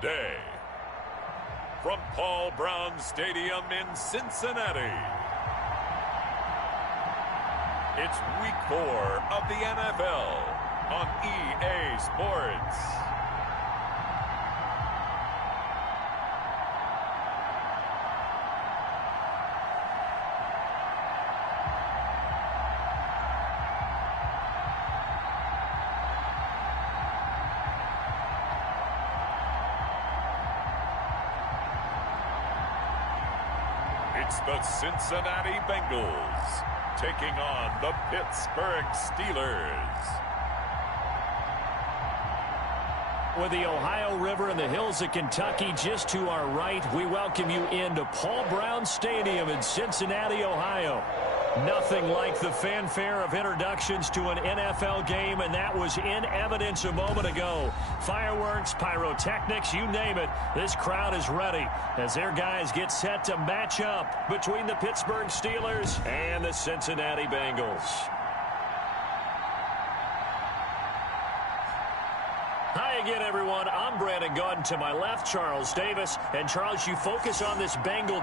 day. From Paul Brown Stadium in Cincinnati, it's Week 4 of the NFL on EA Sports. It's the Cincinnati Bengals taking on the Pittsburgh Steelers. With the Ohio River and the hills of Kentucky just to our right, we welcome you into Paul Brown Stadium in Cincinnati, Ohio. Nothing like the fanfare of introductions to an NFL game, and that was in evidence a moment ago. Fireworks, pyrotechnics, you name it. This crowd is ready as their guys get set to match up between the Pittsburgh Steelers and the Cincinnati Bengals. Hi again, everyone. I'm Brandon Gaudin. To my left, Charles Davis. And, Charles, you focus on this Bengal.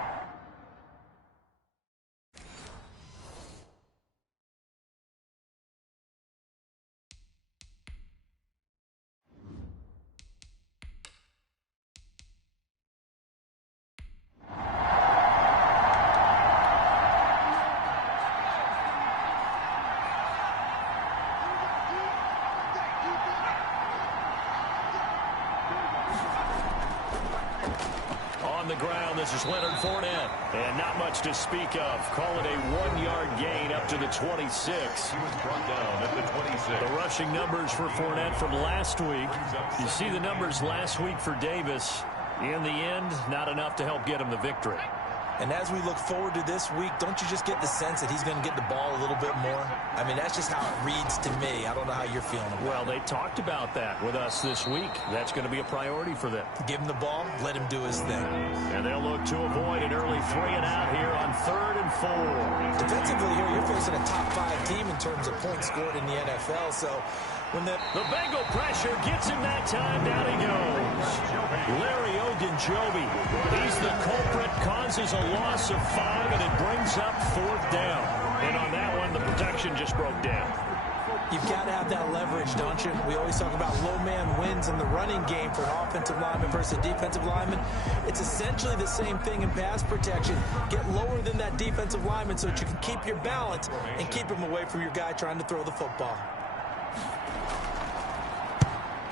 On the ground, this is Leonard Fournette. And not much to speak of. Call it a 1-yard gain up to the 26. He was brought down at the 26. The rushing numbers for Fournette from last week. You see the numbers last week for Davis. In the end, not enough to help get him the victory. And as we look forward to this week, don't you just get the sense that he's going to get the ball a little bit more? I mean, that's just how it reads to me. I don't know how you're feeling about it. Well, they talked about that with us this week. That's going to be a priority for them. Give him the ball, let him do his thing. And they'll look to avoid an early 3-and-out here on 3rd and 4. Defensively here, you're facing a top-5 team in terms of points scored in the NFL, so when the Bengal pressure gets him that time, down he goes. Larry Ogunjobi, he's the culprit, causes a loss of 5, and it brings up 4th down. And on that one, the protection just broke down. You've got to have that leverage, don't you? We always talk about low man wins in the running game for an offensive lineman versus a defensive lineman. It's essentially the same thing in pass protection. Get lower than that defensive lineman so that you can keep your balance and keep him away from your guy trying to throw the football.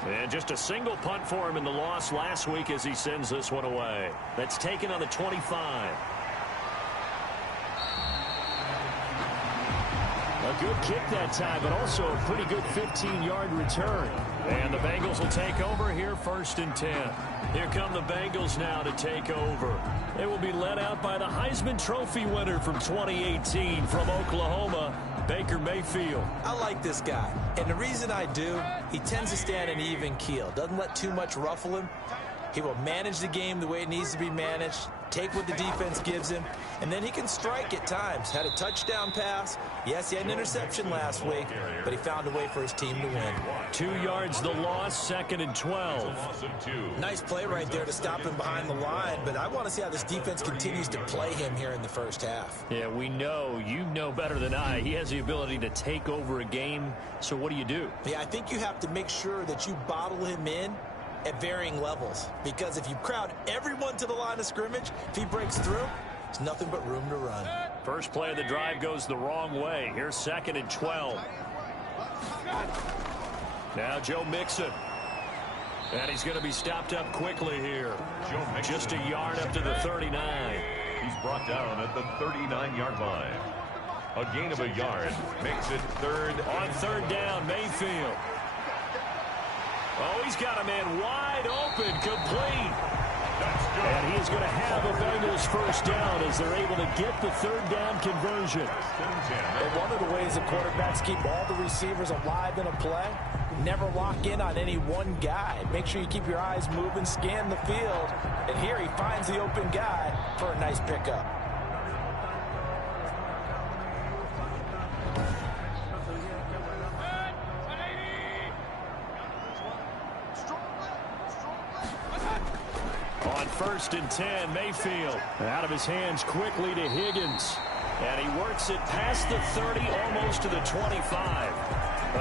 And just a single punt for him in the loss last week as he sends this one away. That's taken on the 25. A good kick that time, but also a pretty good 15-yard return. And the Bengals will take over here 1st and 10. Here come the Bengals now to take over. They will be led out by the Heisman Trophy winner from 2018 from Oklahoma, Baker Mayfield. I like this guy, and the reason I do, he tends to stand an even keel. Doesn't let too much ruffle him. He will manage the game the way it needs to be managed, take what the defense gives him, and then he can strike at times. Had a touchdown pass. Yes, he had an interception last week, but he found a way for his team to win. 2 yards the loss, 2nd and 12. Nice play right there to stop him behind the line, but I want to see how this defense continues to play him here in the first half. Yeah, we know, you know better than I, he has the ability to take over a game, so what do? Yeah, I think you have to make sure that you bottle him in at varying levels, because if you crowd everyone to the line of scrimmage, if he breaks through, there's nothing but room to run. First play of the drive goes the wrong way. Here's 2nd and 12. Now Joe Mixon. And he's going to be stopped up quickly here. Just a yard up to the 39. He's brought down at the 39-yard line. A gain of a yard makes it 3rd. On 3rd down, Mayfield. Oh, he's got a man wide open, complete. And he is going to have a Bengals 1st down as they're able to get the 3rd down conversion. And one of the ways that quarterbacks keep all the receivers alive in a play, never lock in on any one guy. Make sure you keep your eyes moving, scan the field. And here he finds the open guy for a nice pickup. first and 10. Mayfield out of his hands quickly to Higgins. And he works it past the 30, almost to the 25.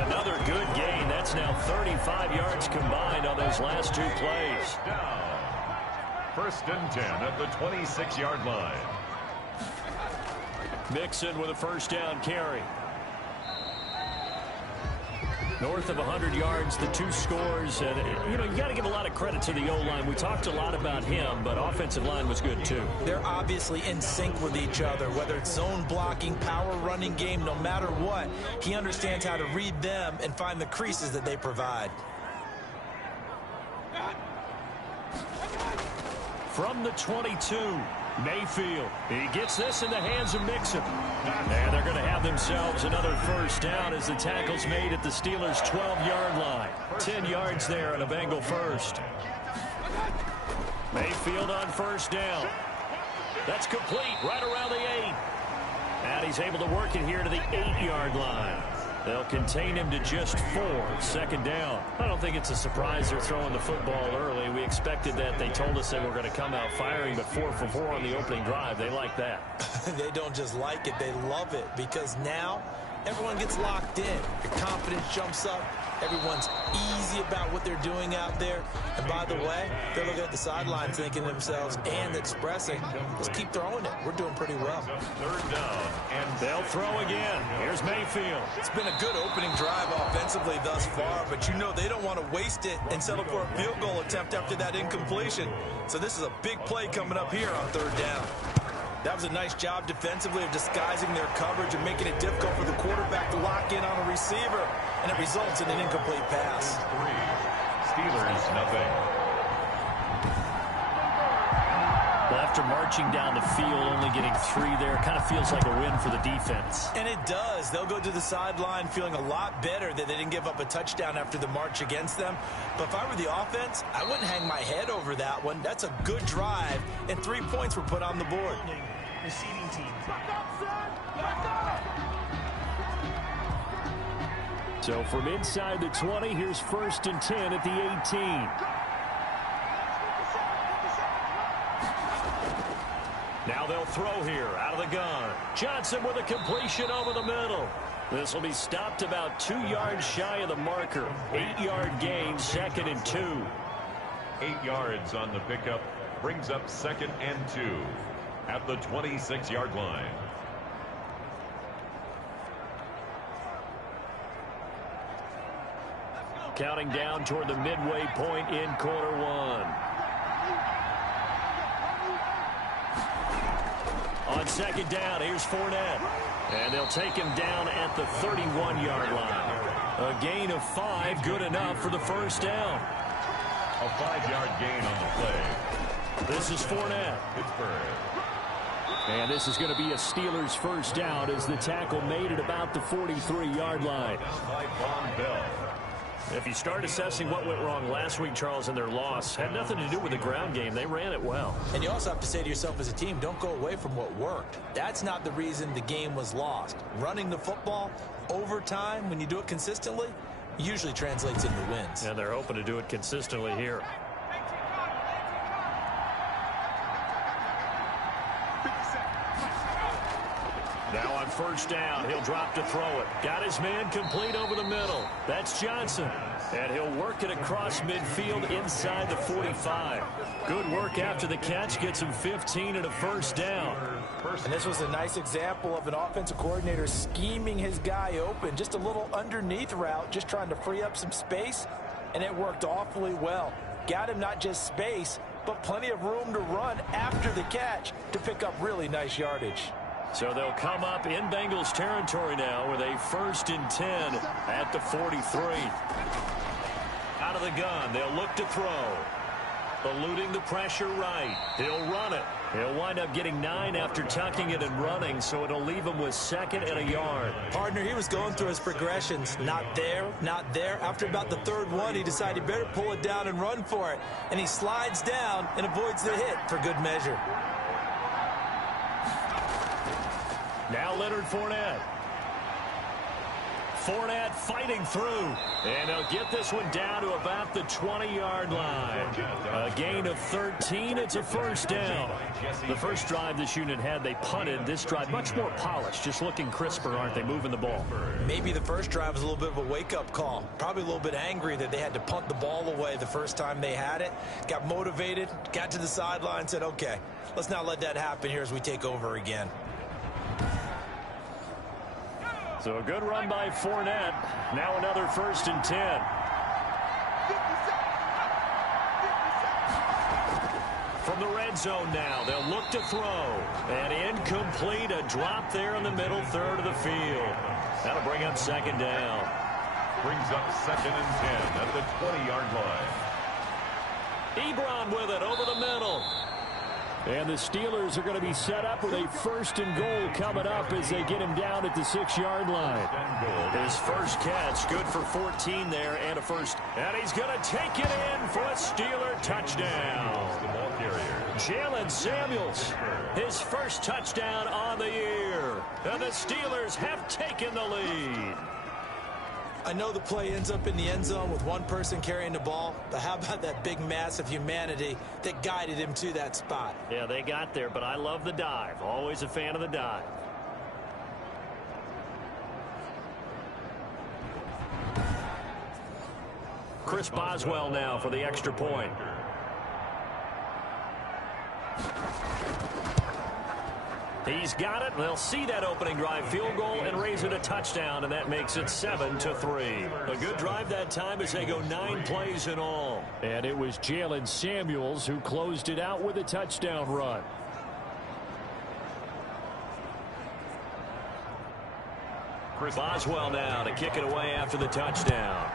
Another good gain. That's now 35 yards combined on those last 2 plays. First and 10 at the 26-yard line. Mixon with a first down carry. North of 100 yards, the 2 scores. And, you got to give a lot of credit to the O-line. We talked a lot about him, but offensive line was good, too. They're obviously in sync with each other, whether it's zone blocking, power running game, no matter what. He understands how to read them and find the creases that they provide. From the 22, Mayfield. He gets this in the hands of Mixon. And they're going to have themselves another first down as the tackle's made at the Steelers' 12-yard line. 10 yards there and a Bengal first. Mayfield on first down. That's complete right around the 8. And he's able to work it here to the 8-yard line. They'll contain him to just 4. Second down. I don't think it's a surprise they're throwing the football early. We expected that. They told us they were going to come out firing, but 4 for 4 on the opening drive. They like that. They don't just like it. They love it because now everyone gets locked in. Your confidence jumps up. Everyone's easy about what they're doing out there. And by the way, they're looking at the sideline thinking to themselves and expressing, let's keep throwing it. We're doing pretty well. Third down, and They'll throw again. Here's Mayfield. It's been a good opening drive offensively thus far, but they don't want to waste it and settle for a field goal attempt after that incompletion. So this is a big play coming up here on third down. That was a nice job defensively of disguising their coverage and making it difficult for the quarterback to lock in on a receiver, and it results in an incomplete pass. 3. Steelers, nothing. Well, after marching down the field, only getting 3 there, kind of feels like a win for the defense. And it does. They'll go to the sideline feeling a lot better that they didn't give up a touchdown after the march against them. But if I were the offense, I wouldn't hang my head over that one. That's a good drive, and 3 points were put on the board. Receiving team. So from inside the 20, here's first and 10 at the 18. Now they'll throw here out of the gun. Johnson with a completion over the middle. This will be stopped about 2 yards shy of the marker. 8-yard gain, second and 2. 8 yards on the pickup brings up second and 2 at the 26-yard line. Counting down toward the midway point in quarter 1. On second down, here's Fournette. And they'll take him down at the 31-yard line. A gain of 5, good enough for the first down. A 5-yard gain on the play. This is Fournette. Pittsburgh. And this is going to be a Steelers first down as the tackle made at about the 43-yard line. By Von Bell. If you start assessing what went wrong last week, Charles, in their loss, had nothing to do with the ground game. They ran it well. And you also have to say to yourself as a team, don't go away from what worked. That's not the reason the game was lost. Running the football over time, when you do it consistently, usually translates into wins. And they're hoping to do it consistently here. Now on first down, he'll drop to throw it. Got his man complete over the middle. That's Johnson. And he'll work it across midfield inside the 45. Good work after the catch. Gets him 15 and a first down. And this was a nice example of an offensive coordinator scheming his guy open. Just a little underneath route, just trying to free up some space. And it worked awfully well. Got him not just space, but plenty of room to run after the catch to pick up really nice yardage. So they'll come up in Bengals territory now with a first and 10 at the 43. Out of the gun, they'll look to throw. Eluding the pressure right. He'll run it. He'll wind up getting 9 after tucking it and running, so it'll leave him with second and a yard. Partner, he was going through his progressions. Not there, not there. After about the third one, he decided he better pull it down and run for it. And he slides down and avoids the hit for good measure. Now Leonard Fournette. Fournette fighting through. And they'll get this one down to about the 20-yard line. A gain of 13. It's a first down. The first drive this unit had, they punted. This drive, much more polished. Just looking crisper, aren't they, moving the ball? Maybe the first drive was a little bit of a wake-up call. Probably a little bit angry that they had to punt the ball away the first time they had it. Got motivated, got to the sideline, said, okay, let's not let that happen here as we take over again. So a good run by Fournette. Now another 1st and 10. From the red zone now, they'll look to throw. And incomplete, a drop there in the middle third of the field. That'll bring up 2nd down. Brings up 2nd and 10 at the 20-yard line. Ebron with it over the middle. And the Steelers are going to be set up with a 1st and goal coming up as they get him down at the 6-yard line. His first catch, good for 14 there and a first. And he's going to take it in for a Steeler touchdown. Jalen Samuels, his first touchdown on the year. And the Steelers have taken the lead. I know the play ends up in the end zone with one person carrying the ball, but how about that big mass of humanity that guided him to that spot? Yeah, they got there, but I love the dive. Always a fan of the dive. Chris Boswell now for the extra point. He's got it. They'll see that opening drive field goal and raise it a touchdown, and that makes it 7-3. A good drive that time as they go 9 plays in all. And it was Jalen Samuels who closed it out with a touchdown run. Chris Boswell now to kick it away after the touchdown.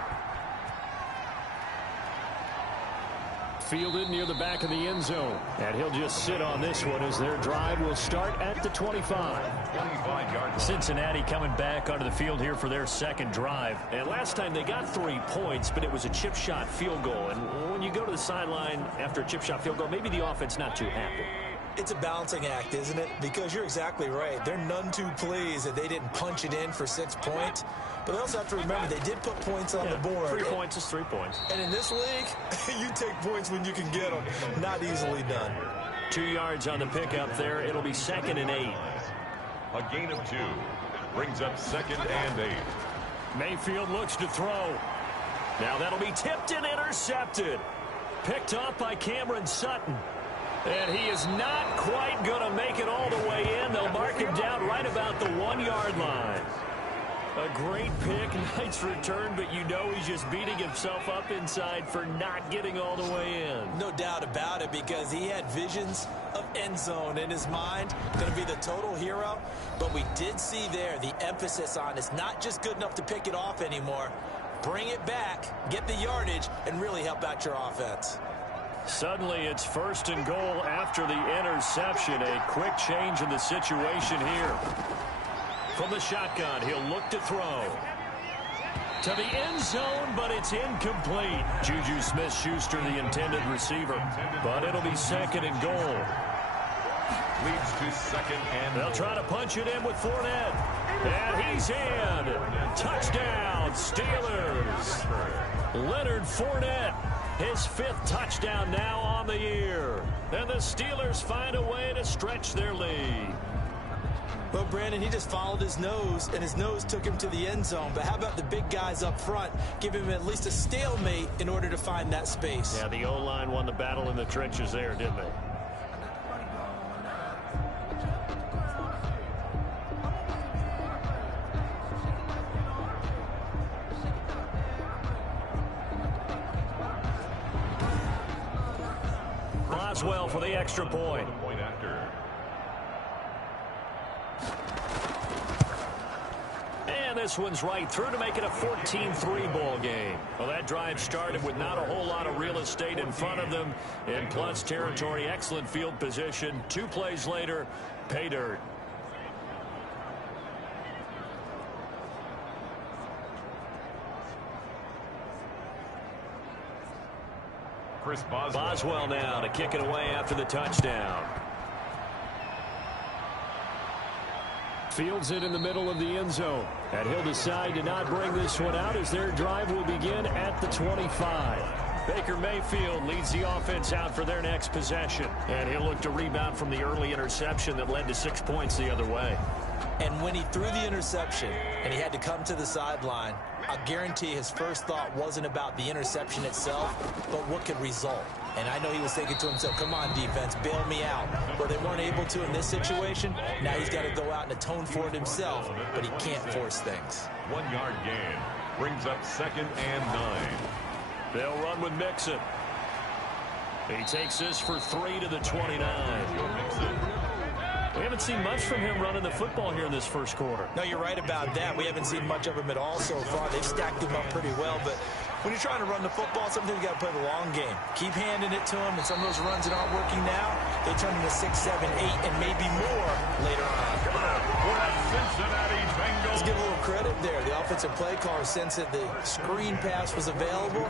Fielded near the back of the end zone. And he'll just sit on this one as their drive will start at the 25. Cincinnati coming back onto the field here for their second drive. And last time they got 3 points, but it was a chip shot field goal. And when you go to the sideline after a chip shot field goal, maybe the offense not too happy. It's a balancing act, isn't it? Because you're exactly right. They're none too pleased that they didn't punch it in for 6 points. But they also have to remember they did put points on the board. 3 points is 3 points. And in this league, you take points when you can get them. Not easily done. 2 yards on the pickup there. It'll be 2nd and 8. A gain of 2. Brings up 2nd and 8. Mayfield looks to throw. Now that'll be tipped and intercepted. Picked off by Cameron Sutton. And he is not quite going to make it all the way in. They'll mark him down right about the 1-yard line. A great pick, nice return, but you know he's just beating himself up inside for not getting all the way in. No doubt about it, because he had visions of end zone in his mind. Going to be the total hero. But we did see there the emphasis on it's not just good enough to pick it off anymore. Bring it back, get the yardage, and really help out your offense. Suddenly it's 1st and goal after the interception. A quick change in the situation here. From the shotgun, he'll look to throw. To the end zone, but it's incomplete. Juju Smith-Schuster, the intended receiver. But it'll be 2nd and goal. Leads to 2nd and They'll try to punch it in with Fournette. And he's in. Touchdown, Steelers. Leonard Fournette. His 5th touchdown now on the year. And the Steelers find a way to stretch their lead. Well, Brandon, he just followed his nose, and his nose took him to the end zone. But how about the big guys up front? Give him at least a stalemate in order to find that space. Yeah, the O-line won the battle in the trenches there, didn't they? Boswell for the extra point. And this one's right through to make it a 14-3 ball game. Well, that drive started with not a whole lot of real estate in front of them. In plus territory, excellent field position. 2 plays later, pay dirt. Chris Boswell. Boswell now to kick it away after the touchdown. Fields it in the middle of the end zone. And he'll decide to not bring this one out as their drive will begin at the 25. Baker Mayfield leads the offense out for their next possession. And he'll look to rebound from the early interception that led to 6 points the other way. And when he threw the interception and he had to come to the sideline, I guarantee his first thought wasn't about the interception itself, but what could result. And I know he was thinking to himself, come on, defense, bail me out. Well, they weren't able to in this situation. Now he's got to go out and atone for it himself, but he can't force things. 1 yard gain brings up 2nd and 9. They'll run with Mixon. He takes this for 3 to the 29. We haven't seen much from him running the football here in this first quarter. No, you're right about that. We haven't seen much of him at all so far. They've stacked him up pretty well, but when you're trying to run the football, sometimes you got to play the long game. Keep handing it to him, and some of those runs that aren't working now, they turn into 6, 7, 8, and maybe more later on. Cincinnati Bengals. Let's give a little credit there. The offensive play caller sensed that the screen pass was available.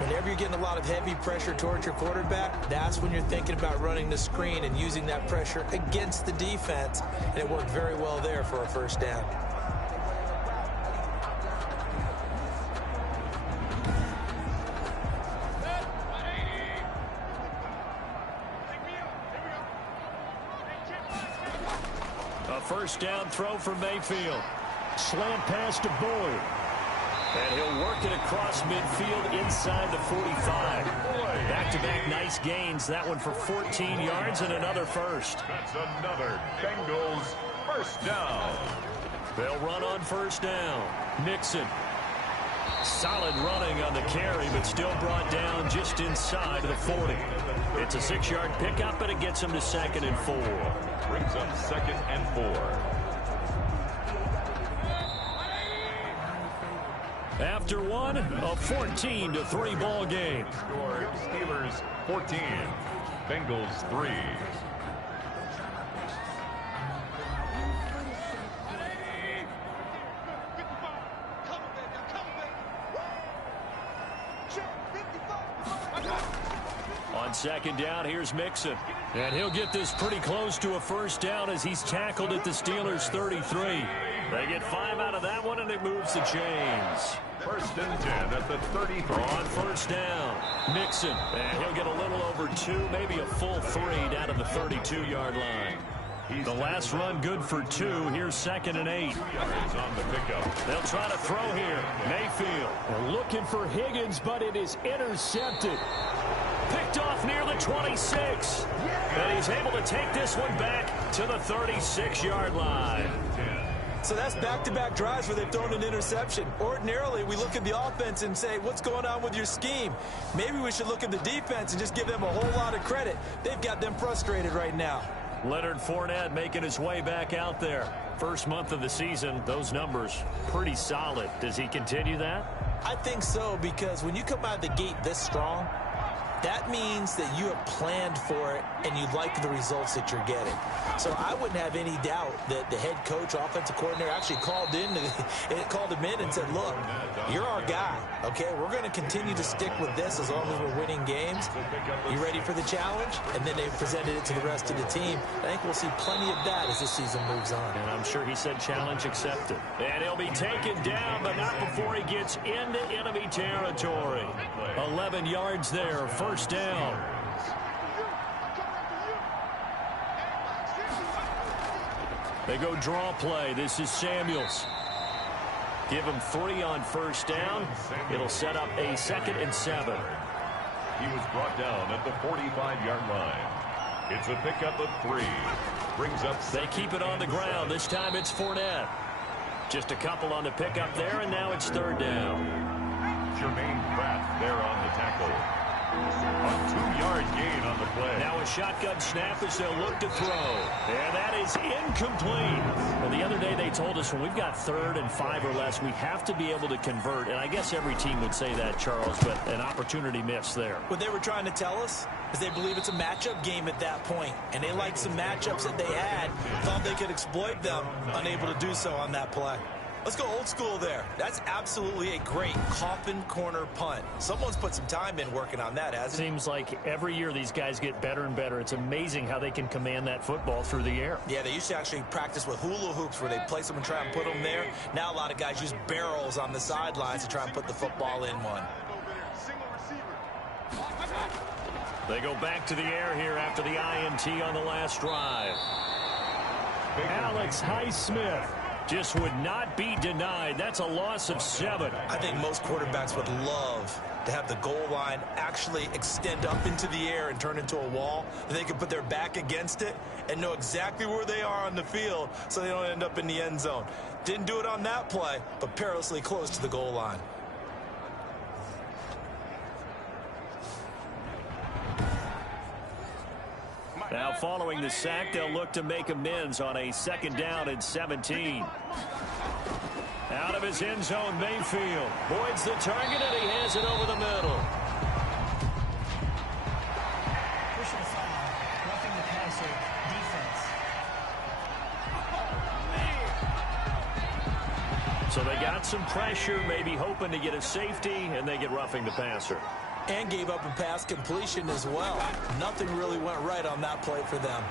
Whenever you're getting a lot of heavy pressure towards your quarterback, that's when you're thinking about running the screen and using that pressure against the defense. And it worked very well there for a first down. First down throw for Mayfield. Slant pass to Boyd. And he'll work it across midfield inside the 45. Back-to-back nice gains. That one for 14 yards and another first. That's another Bengals first down. They'll run on first down. Mixon. Solid running on the carry, but still brought down just inside of the 40. It's a 6-yard pickup, but it gets him to 2nd and 4. Brings up 2nd and 4. After one, a 14-3 ball game. Score Steelers 14, Bengals 3. On second down, here's Mixon. And he'll get this pretty close to a first down as he's tackled at the Steelers' 33. They get 5 out of that one, and it moves the chains. 1st and 10 at the 33. On first down, Mixon. And he'll get a little over 2, maybe a full 3 down to the 32-yard line. The last run good for 2. Here's 2nd and 8. On the pickup. They'll try to throw here. Mayfield. They're looking for Higgins, but it is intercepted. Picked off near the 26. And he's able to take this one back to the 36-yard line. So that's back-to-back drives where they've thrown an interception. Ordinarily, we look at the offense and say, what's going on with your scheme? Maybe we should look at the defense and just give them a whole lot of credit. They've got them frustrated right now. Leonard Fournette making his way back out there. First month of the season, those numbers pretty solid. Does he continue that? I think so, because when you come out of the gate this strong, that means that you have planned for it and you like the results that you're getting. So I wouldn't have any doubt that the head coach, offensive coordinator, actually called him in and said, look, you're our guy, okay? We're going to continue to stick with this as long as we're winning games. You ready for the challenge? And then they presented it to the rest of the team. I think we'll see plenty of that as this season moves on. And I'm sure he said challenge accepted. And he'll be taken down, but not before he gets into enemy territory. 11 yards there, first down. They go draw play. This is Samuels. Give him 3 on first down. It'll set up a 2nd and 7. He was brought down at the 45-yard line. It's a pickup of 3. Brings up. They keep it on the ground. This time it's Fournette. Just a couple on the pickup there, and now it's 3rd down. Jermaine Pratt there on the tackle. A 2-yard gain on the play. Now a shotgun snap as they'll look to throw. And that is incomplete. Well, the other day they told us when we've got 3rd and 5 or less, we have to be able to convert. And I guess every team would say that, Charles, but an opportunity missed there. What they were trying to tell us is they believe it's a matchup game at that point. And they liked some matchups that they had, thought they could exploit them, unable to do so on that play. Let's go old school there. That's absolutely a great coffin corner punt. Someone's put some time in working on that, hasn't it? Seems like every year these guys get better and better. It's amazing how they can command that football through the air. Yeah, they used to actually practice with hula hoops where they place them and try and put them there. Now a lot of guys use barrels on the sidelines to try and put the football in one. They go back to the air here after the INT on the last drive. Alex Highsmith just would not be denied. That's a loss of 7. I think most quarterbacks would love to have the goal line actually extend up into the air and turn into a wall. And they can put their back against it and know exactly where they are on the field so they don't end up in the end zone. Didn't do it on that play, but perilously close to the goal line. Now following the sack, they'll look to make amends on a 2nd down and 17. Out of his end zone, Mayfield voids the target, and he has it over the middle. Personal foul, roughing the passer, defense. So they got some pressure, maybe hoping to get a safety, and they get roughing the passer. And gave up a pass completion as well. Nothing really went right on that play for them.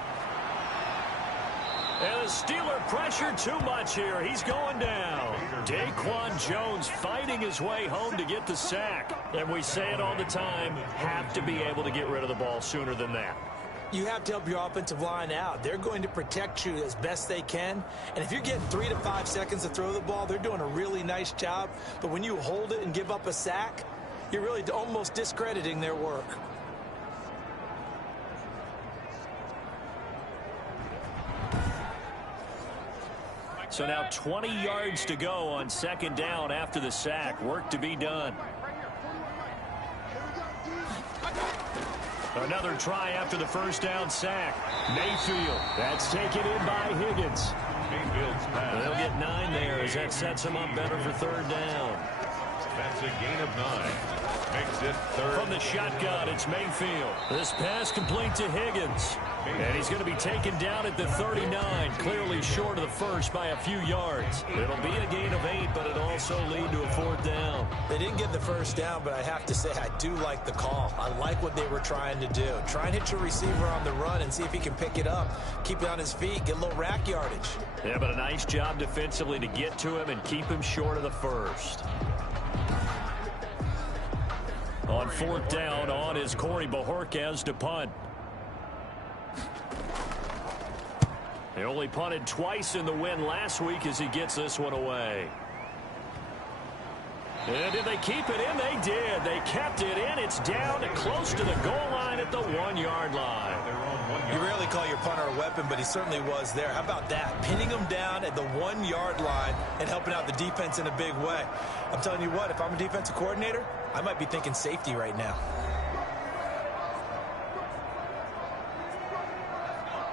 And the Steeler pressure too much here. He's going down. Daquan Jones fighting his way home to get the sack. And we say it all the time, have to be able to get rid of the ball sooner than that. You have to help your offensive line out. They're going to protect you as best they can. And if you're getting 3 to 5 seconds to throw the ball, they're doing a really nice job. But when you hold it and give up a sack, you're really almost discrediting their work. So now 20 yards to go on 2nd down after the sack. Work to be done. Another try after the 1st down sack. Mayfield. That's taken in by Higgins. Mayfield's pass. They'll get 9 there as that sets them up better for 3rd down. That's a gain of 9. Makes it 3rd. From the shotgun, it's Mayfield. This pass complete to Higgins. And he's going to be taken down at the 39, clearly short of the 1st by a few yards. It'll be a gain of 8, but it'll also lead to a 4th down. They didn't get the 1st down, but I have to say I do like the call. I like what they were trying to do. Try and hit your receiver on the run and see if he can pick it up. Keep it on his feet, get a little rack yardage. Yeah, but a nice job defensively to get to him and keep him short of the 1st. On 4th down, on is Corey Bojorquez to punt. He only punted twice in the win last week as he gets this one away. And did they keep it in? They did. They kept it in. It's down and close to the goal line at the 1-yard line. You rarely call your punter a weapon, but he certainly was there. How about that? Pinning him down at the 1-yard line and helping out the defense in a big way. I'm telling you what, if I'm a defensive coordinator, I might be thinking safety right now.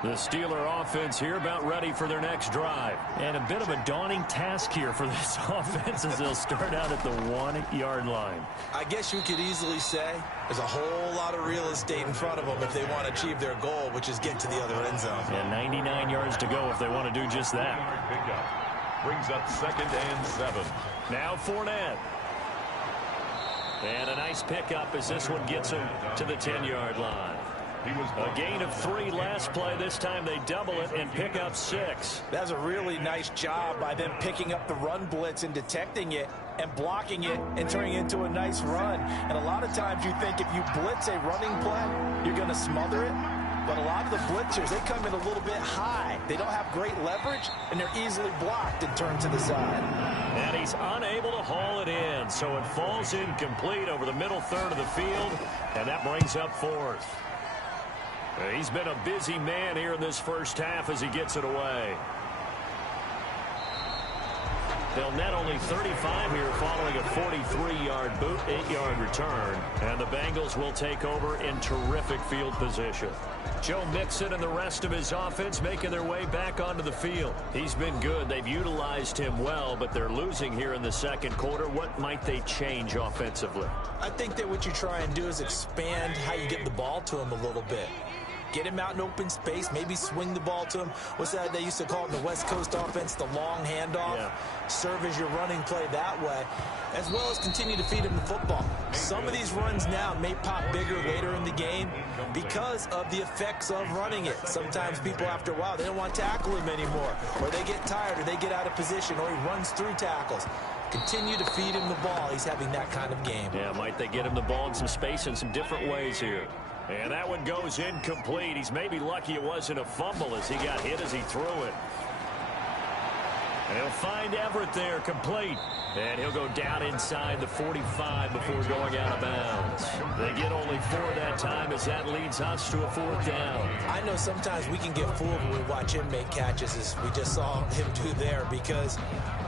The Steeler offense here about ready for their next drive. And a bit of a daunting task here for this offense as they'll start out at the 1-yard line. I guess you could easily say there's a whole lot of real estate in front of them if they want to achieve their goal, which is get to the other end zone. And 99 yards to go if they want to do just that. Brings up 2nd and 7. Now Fournette. And a nice pickup as this one gets him to the 10-yard line. A gain of 3 last play. This time they double it and pick up 6. That's a really nice job by them picking up the run blitz and detecting it and blocking it and turning it into a nice run. And a lot of times you think if you blitz a running play, you're going to smother it. But a lot of the blitzers, they come in a little bit high. They don't have great leverage, and they're easily blocked and turned to the side. And he's unable to haul it in, so it falls incomplete over the middle third of the field, and that brings up 4th. He's been a busy man here in this first half as he gets it away. They'll net only 35 here following a 43-yard boot, 8-yard return. And the Bengals will take over in terrific field position. Joe Mixon and the rest of his offense making their way back onto the field. He's been good. They've utilized him well, but they're losing here in the 2nd quarter. What might they change offensively? I think that what you try and do is expand how you get the ball to him a little bit. Get him out in open space. Maybe swing the ball to him. What's that they used to call in the West Coast offense? The long handoff. Yeah. Serve as your running play that way, as well as continue to feed him the football. Some of these runs now may pop bigger later in the game because of the effects of running it. Sometimes people, after a while, they don't want to tackle him anymore, or they get tired, or they get out of position, or he runs through tackles. Continue to feed him the ball. He's having that kind of game. Yeah, might they get him the ball in some space in some different ways here. And that one goes incomplete. He's maybe lucky it wasn't a fumble as he got hit as he threw it. And he'll find Everett there, complete. And he'll go down inside the 45 before going out of bounds. They get only 4 that time as that leads us to a 4th down. I know sometimes we can get fooled when we watch him make catches, as we just saw him do there, because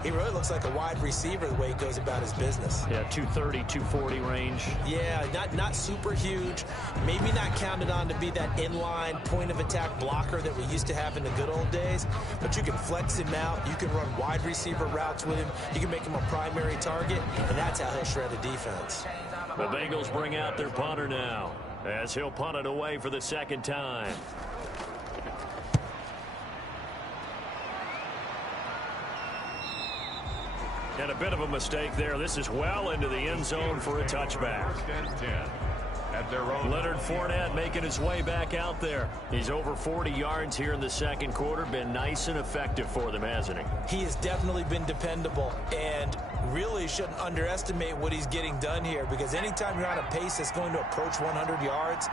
he really looks like a wide receiver the way he goes about his business. Yeah, 230, 240 range. Yeah, not super huge. Maybe not counted on to be that inline point-of-attack blocker that we used to have in the good old days. But you can flex him out. You can run wide receiver routes with him. You can make him a primary target, and that's how he'll shred a defense. The Bengals bring out their punter now, as he'll punt it away for the 2nd time. And a bit of a mistake there. This is well into the end zone for a touchback. Leonard Fournette making his way back out there. He's over 40 yards here in the 2nd quarter. Been nice and effective for them, hasn't he? He has definitely been dependable, and really shouldn't underestimate what he's getting done here, because anytime you're on a pace that's going to approach 100 yards,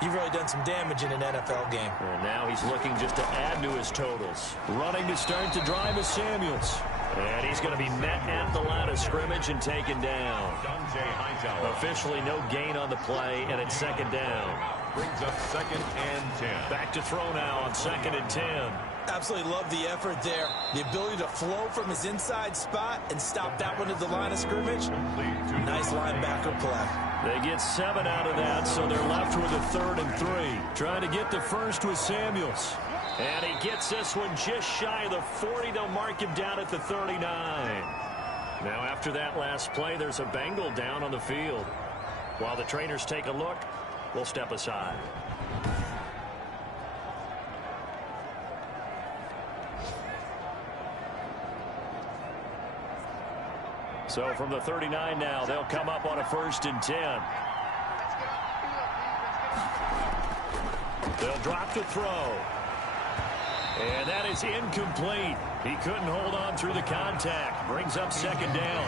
you've really done some damage in an NFL game. And now he's looking just to add to his totals. Running to start the drive is Samuels. And he's going to be met at the line of scrimmage and taken down. Officially no gain on the play, and it's 2nd down. Brings up 2nd and 10. Back to throw now on 2nd and 10. Absolutely love the effort there. The ability to flow from his inside spot and stop that one at the line of scrimmage. Nice linebacker play. They get 7 out of that, so they're left with a 3rd and 3. Trying to get the first with Samuels. And he gets this one just shy of the 40. They'll mark him down at the 39. Now after that last play, there's a Bengal down on the field. While the trainers take a look, we'll step aside. So from the 39 now, they'll come up on a 1st and 10. They'll drop to throw. And that is incomplete. He couldn't hold on through the contact. Brings up 2nd down.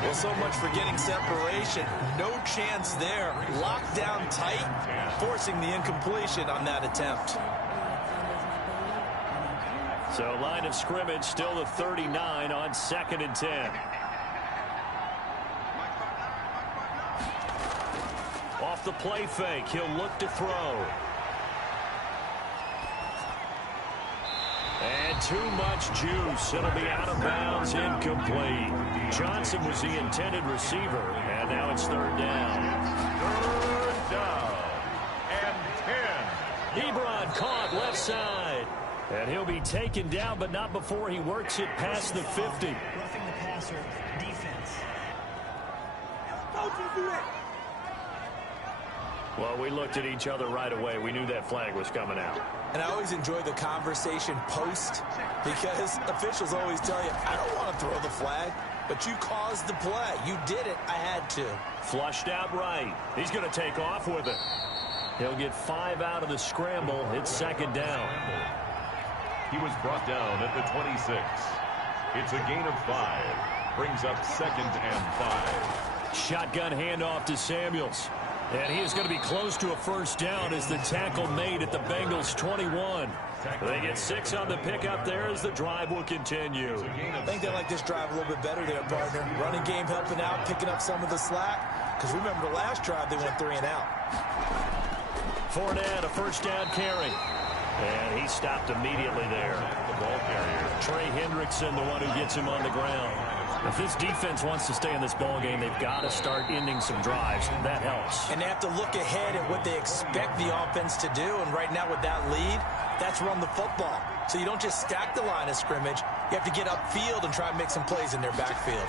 Well, so much for getting separation. No chance there. Locked down tight, forcing the incompletion on that attempt. So line of scrimmage still the 39 on 2nd and 10. Off the play fake, he'll look to throw. And too much juice. It'll be out of bounds, incomplete. Johnson was the intended receiver, and now it's 3rd down. 3rd down and 10. Ebron caught left side. And he'll be taken down, but not before he works it past the 50. Roughing the passer, defense. How'd you do that? Well, we looked at each other right away. We knew that flag was coming out. And I always enjoy the conversation post, because officials always tell you, I don't want to throw the flag, but you caused the play. You did it. I had to. Flushed out right. He's going to take off with it. He'll get 5 out of the scramble. It's 2nd down. He was brought down at the 26. It's a gain of 5. Brings up 2nd and 5. Shotgun handoff to Samuels. And he is going to be close to a 1st down as the tackle made at the Bengals 21. They get 6 on the pickup there as the drive will continue. I think they like this drive a little bit better there, partner. Running game helping out, picking up some of the slack. Because remember the last drive, they went 3 and out. Fournette, a 1st down carry. And he stopped immediately there. The ball carrier. Trey Hendrickson, the one who gets him on the ground. If this defense wants to stay in this ball game, they've got to start ending some drives. That helps. And they have to look ahead at what they expect the offense to do. And right now with that lead, that's run the football. So you don't just stack the line of scrimmage. You have to get upfield and try and make some plays in their backfield.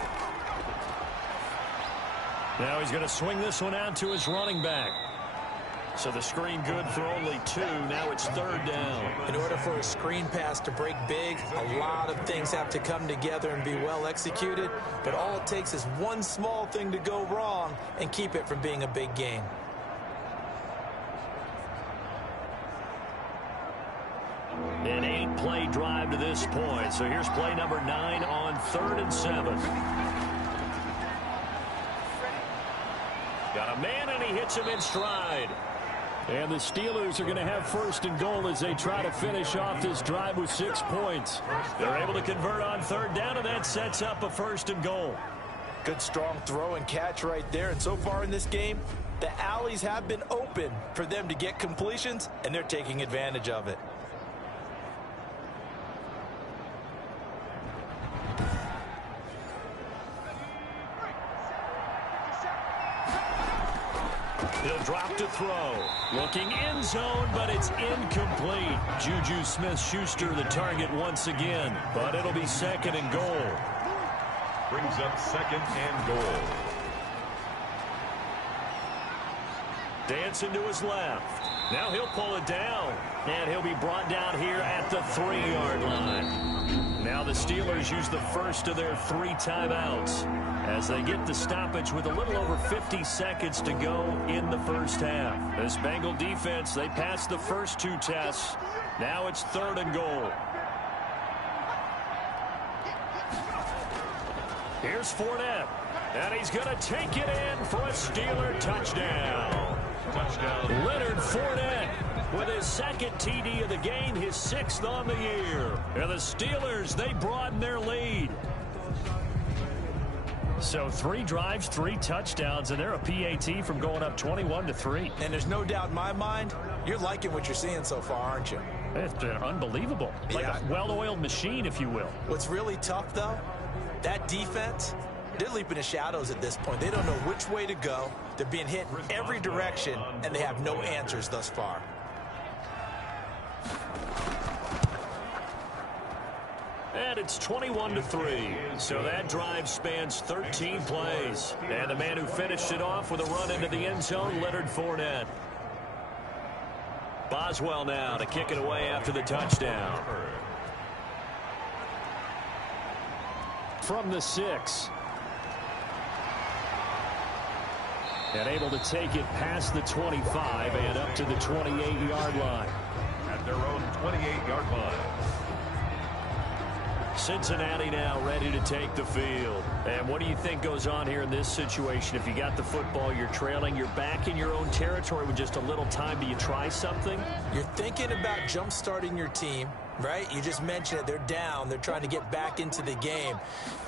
Now he's going to swing this one out to his running back. So the screen good for only 2. Now it's 3rd down. In order for a screen pass to break big, a lot of things have to come together and be well executed. But all it takes is one small thing to go wrong and keep it from being a big game. An 8-play drive to this point. So here's play number 9 on 3rd and 7. Got a man, and he hits him in stride. And the Steelers are going to have 1st and goal as they try to finish off this drive with 6 points. They're able to convert on 3rd down, and that sets up a 1st and goal. Good strong throw and catch right there. And so far in this game, the alleys have been open for them to get completions, and they're taking advantage of it. He'll drop to throw. Looking end zone, but it's incomplete. Juju Smith-Schuster the target once again, but it'll be 2nd and goal. Brings up 2nd and goal. Dancing to his left. Now he'll pull it down, and he'll be brought down here at the 3-yard line. Now the Steelers use the first of their 3 timeouts as they get the stoppage with a little over 50 seconds to go in the first half. This Bengal defense, they passed the first 2 tests. Now it's 3rd and goal. Here's Fournette, and he's going to take it in for a Steeler touchdown. Touchdown. Leonard Fournette with his 2nd TD of the game, his 6th on the year. And the Steelers, they broaden their lead. So 3 drives, 3 touchdowns, and they're a PAT from going up 21-3. And there's no doubt in my mind, you're liking what you're seeing so far, aren't you? It's been unbelievable. Like a well-oiled machine, if you will. What's really tough, though, that defense, they're leaping the shadows at this point. They don't know which way to go. They're being hit in every direction, and they have no answers thus far. And it's 21-3. So that drive spans 13 plays. And the man who finished it off with a run into the end zone, Leonard Fournette. Boswell now to kick it away after the touchdown. From the 6. And able to take it past the 25 and up to the 28-yard line. At their own 28-yard line. Cincinnati now ready to take the field. And what do you think goes on here in this situation? If you got the football, you're trailing, you're back in your own territory with just a little time. Do you try something? You're thinking about jump-starting your team, right? You just mentioned it. They're down. They're trying to get back into the game.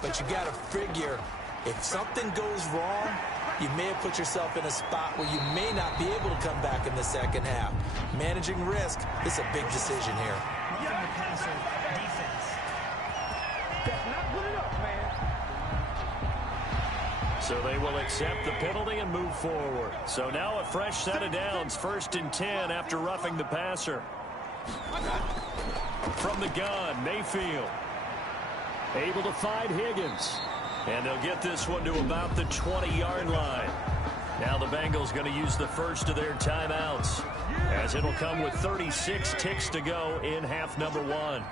But you got to figure, if something goes wrong, you may have put yourself in a spot where you may not be able to come back in the second half. Managing risk is a big decision here. Roughing the passer defense. That's not good enough, man. So they will accept the penalty and move forward. So now a fresh set of downs, 1st and 10 after roughing the passer. From the gun, Mayfield. Able to find Higgins. And they'll get this one to about the 20-yard line. Now the Bengals going to use the first of their timeouts, as it'll come with 36 ticks to go in half number 1.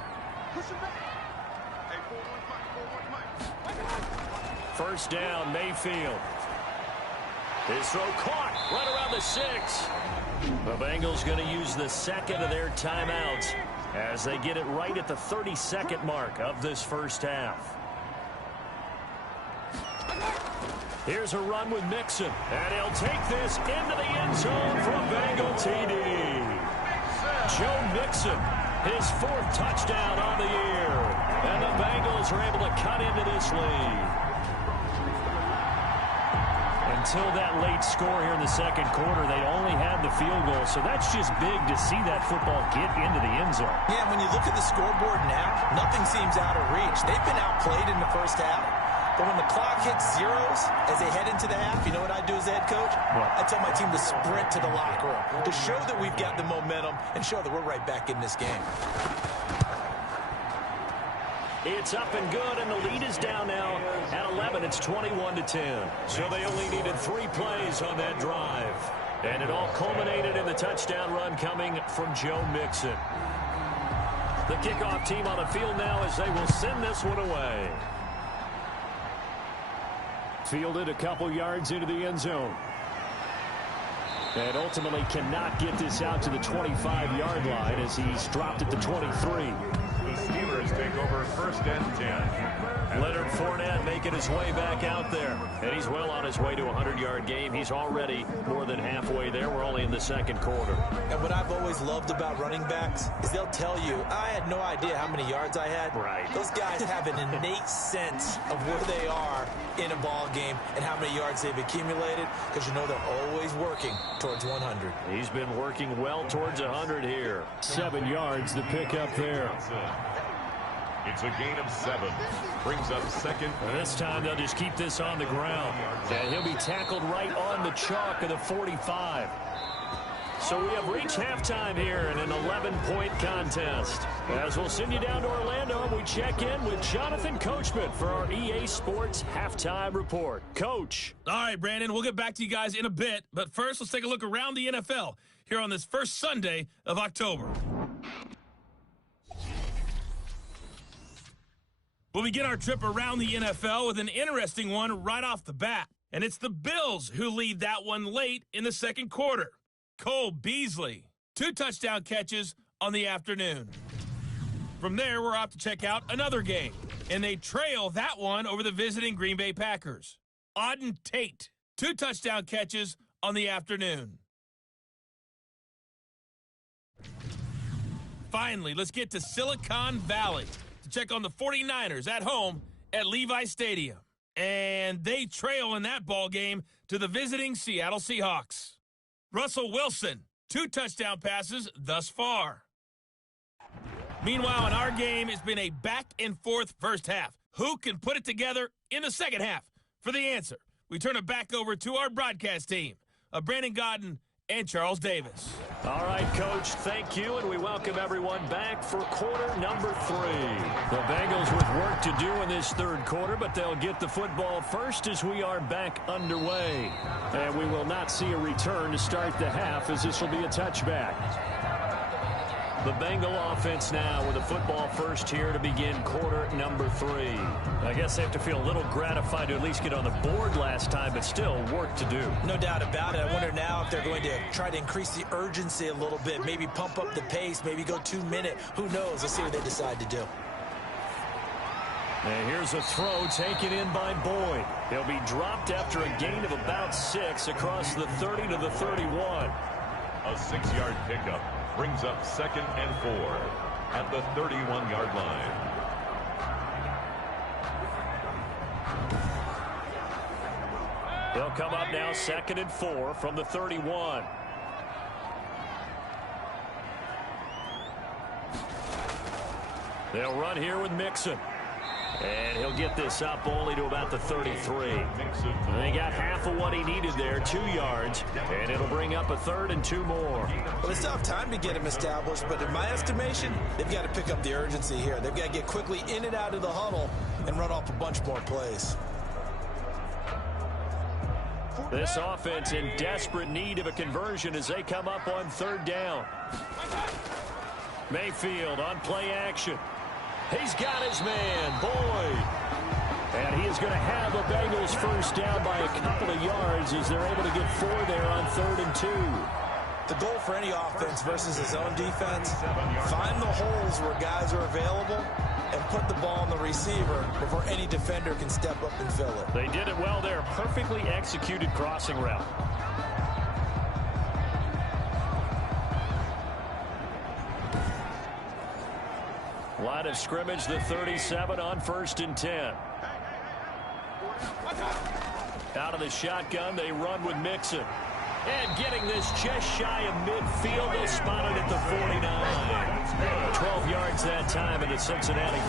First down, Mayfield. His throw caught right around the 6. The Bengals going to use the 2nd of their timeouts as they get it right at the 32nd mark of this first half. Here's a run with Mixon, and he'll take this into the end zone for a Bengal TD. Joe Mixon, his 4th touchdown on the year, and the Bengals are able to cut into this lead. Until that late score here in the second quarter, they only had the field goal, so that's just big to see that football get into the end zone. Yeah, when you look at the scoreboard now, nothing seems out of reach. They've been outplayed in the first half. But when the clock hits zeros as they head into the half, you know what I do as the head coach? What? I tell my team to sprint to the locker room to show that we've got the momentum and show that we're right back in this game. It's up and good, and the lead is down now at 11. It's 21-10. So they only needed 3 plays on that drive. And it all culminated in the touchdown run coming from Joe Mixon. The kickoff team on the field now as they will send this one away. Fielded a couple yards into the end zone. And ultimately cannot get this out to the 25-yard line as he's dropped at the 23. The Steelers take over 1st and 10. Leonard Fournette making his way back out there. And he's well on his way to a 100-yard game. He's already more than halfway there. We're only in the second quarter. And what I've always loved about running backs is they'll tell you, I had no idea how many yards I had. Right. Those guys have an innate sense of where they are in a ball game and how many yards they've accumulated, because you know they're always working towards 100. He's been working well towards 100 here. 7 yards the pick up there. It's a gain of 7. Brings up 2nd. This time they'll just keep this on the ground. And he'll be tackled right on the chalk of the 45. So we have reached halftime here in an 11-point contest. As we'll send you down to Orlando, and we check in with Jonathan Coachman for our EA Sports Halftime Report. Coach. All right, Brandon, we'll get back to you guys in a bit. But first, let's take a look around the NFL here on this first Sunday of October. We'll begin our trip around the NFL with an interesting one right off the bat. And it's the Bills who lead that one late in the second quarter. Cole Beasley, 2 touchdown catches on the afternoon. From there, we're off to check out another game. And they trail that one over the visiting Green Bay Packers. Auden Tate, 2 touchdown catches on the afternoon. Finally, let's get to Silicon Valley to check on the 49ers at home at Levi Stadium. And they trail in that ball game to the visiting Seattle Seahawks. Russell Wilson, 2 touchdown passes thus far. Meanwhile, in our game, it's been a back-and-forth first half. Who can put it together in the second half? For the answer, we turn it back over to our broadcast team of Brandon Godden and Charles Davis. All right, Coach, thank you, and we welcome everyone back for quarter number 3. The Bengals with work to do in this third quarter, but they'll get the football first as we are back underway. And we will not see a return to start the half, as this will be a touchback. The Bengal offense now with the football first here to begin quarter number 3. I guess they have to feel a little gratified to at least get on the board last time, but still work to do. No doubt about it. I wonder now if they're going to try to increase the urgency a little bit, maybe pump up the pace, maybe go 2-minute. Who knows? Let's see what they decide to do. And here's a throw taken in by Boyd. He'll be dropped after a gain of about 6 across the 30 to the 31. A 6-yard pickup. Brings up 2nd and 4 at the 31-yard line. They'll come up now 2nd and 4 from the 31. They'll run here with Mixon. And he'll get this up only to about the 33. They got half of what he needed there, 2 yards, and it'll bring up a 3rd and 2 more. Well, they still have time to get him established, but in my estimation, they've got to pick up the urgency here. They've got to get quickly in and out of the huddle and run off a bunch more plays. This offense in desperate need of a conversion as they come up on 3rd down. Mayfield on play action. He's got his man, Boyd. And he is going to have the Bengals first down by a couple of yards as they're able to get 4 there on 3rd and 2. The goal for any offense versus his own defense, find the holes where guys are available and put the ball on the receiver before any defender can step up and fill it. They did it well there. Perfectly executed crossing route. Line of scrimmage, the 37 on 1st and 10. Out of the shotgun, they run with Mixon. And getting this just shy of midfield, they spot it at the 49. 12 yards that time into Cincinnati.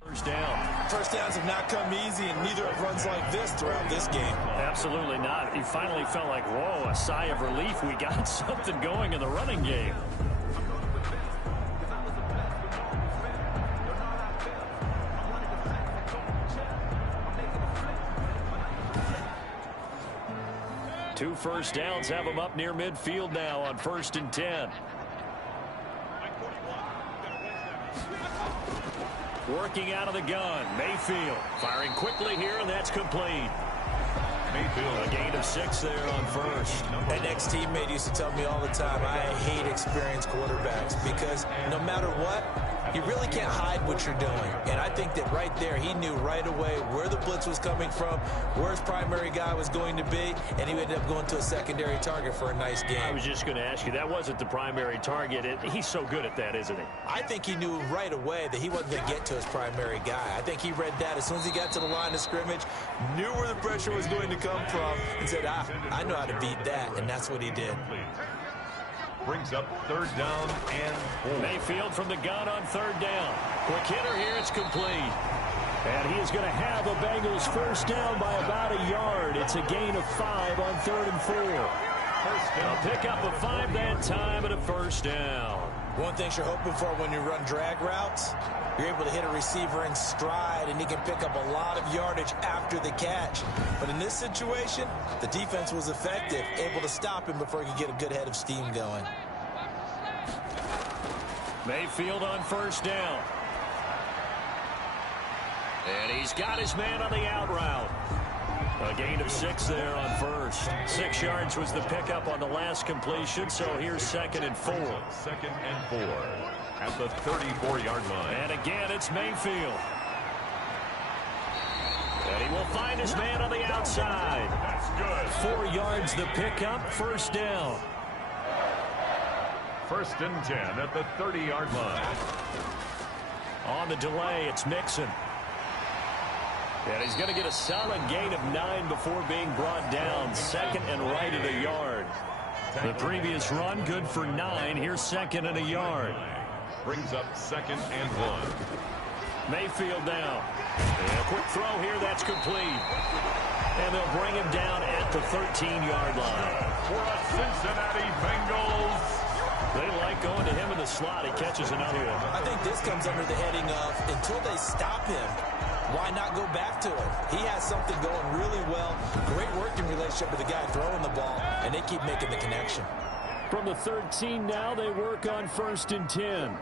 First down. First downs have not come easy, and neither have runs like this throughout this game. Absolutely not. He finally felt like, whoa, a sigh of relief. We got something going in the running game. 2 first downs have them up near midfield now on 1st and 10. Working out of the gun, Mayfield firing quickly here, and that's complete. Mayfield, a gain of 6 there on 1st. An ex-teammate used to tell me all the time, I hate experienced quarterbacks because no matter what, you really can't hide what you're doing. And I think that right there, he knew right away where the blitz was coming from, where his primary guy was going to be, and he ended up going to a secondary target for a nice game. I was just going to ask you, that wasn't the primary target. He's so good at that, isn't he? I think he knew right away that he wasn't going to get to his primary guy. I think he read that as soon as he got to the line of scrimmage, knew where the pressure was going to come from, and said, I know how to beat that, and that's what he did. Brings up 3rd down and 4. Mayfield from the gun on 3rd down. Quick hitter here, it's complete. And he is going to have a Bengals 1st down by about a yard. It's a gain of 5 on 3rd and 4. A pick up of 5 that time and a 1st down. One thing you're hoping for when you run drag routes, you're able to hit a receiver in stride, and he can pick up a lot of yardage after the catch. But in this situation, the defense was effective, able to stop him before he could get a good head of steam going. Mayfield on 1st down. And he's got his man on the out route. A gain of 6 there on 1st. 6 yards was the pickup on the last completion, so here's 2nd and 4. 2nd and 4 at the 34-yard line. And again, it's Mayfield. And he will find his man on the outside. That's good. 4 yards the pickup, 1st down. 1st and 10 at the 30-yard line. On the delay, it's Mixon. And he's going to get a solid gain of 9 before being brought down. 2nd and right at a yard. The previous run, good for 9. Here's 2nd and a yard. Brings up 2nd and 1. Mayfield down. And a quick throw here, that's complete. And they'll bring him down at the 13-yard line. For a Cincinnati Bengals. They like going to him in the slot. He catches another one. I think this comes under the heading of until they stop him, why not go back to it? He has something going really well. Great working relationship with the guy throwing the ball, and they keep making the connection. From the 13 now, they work on 1st and 10.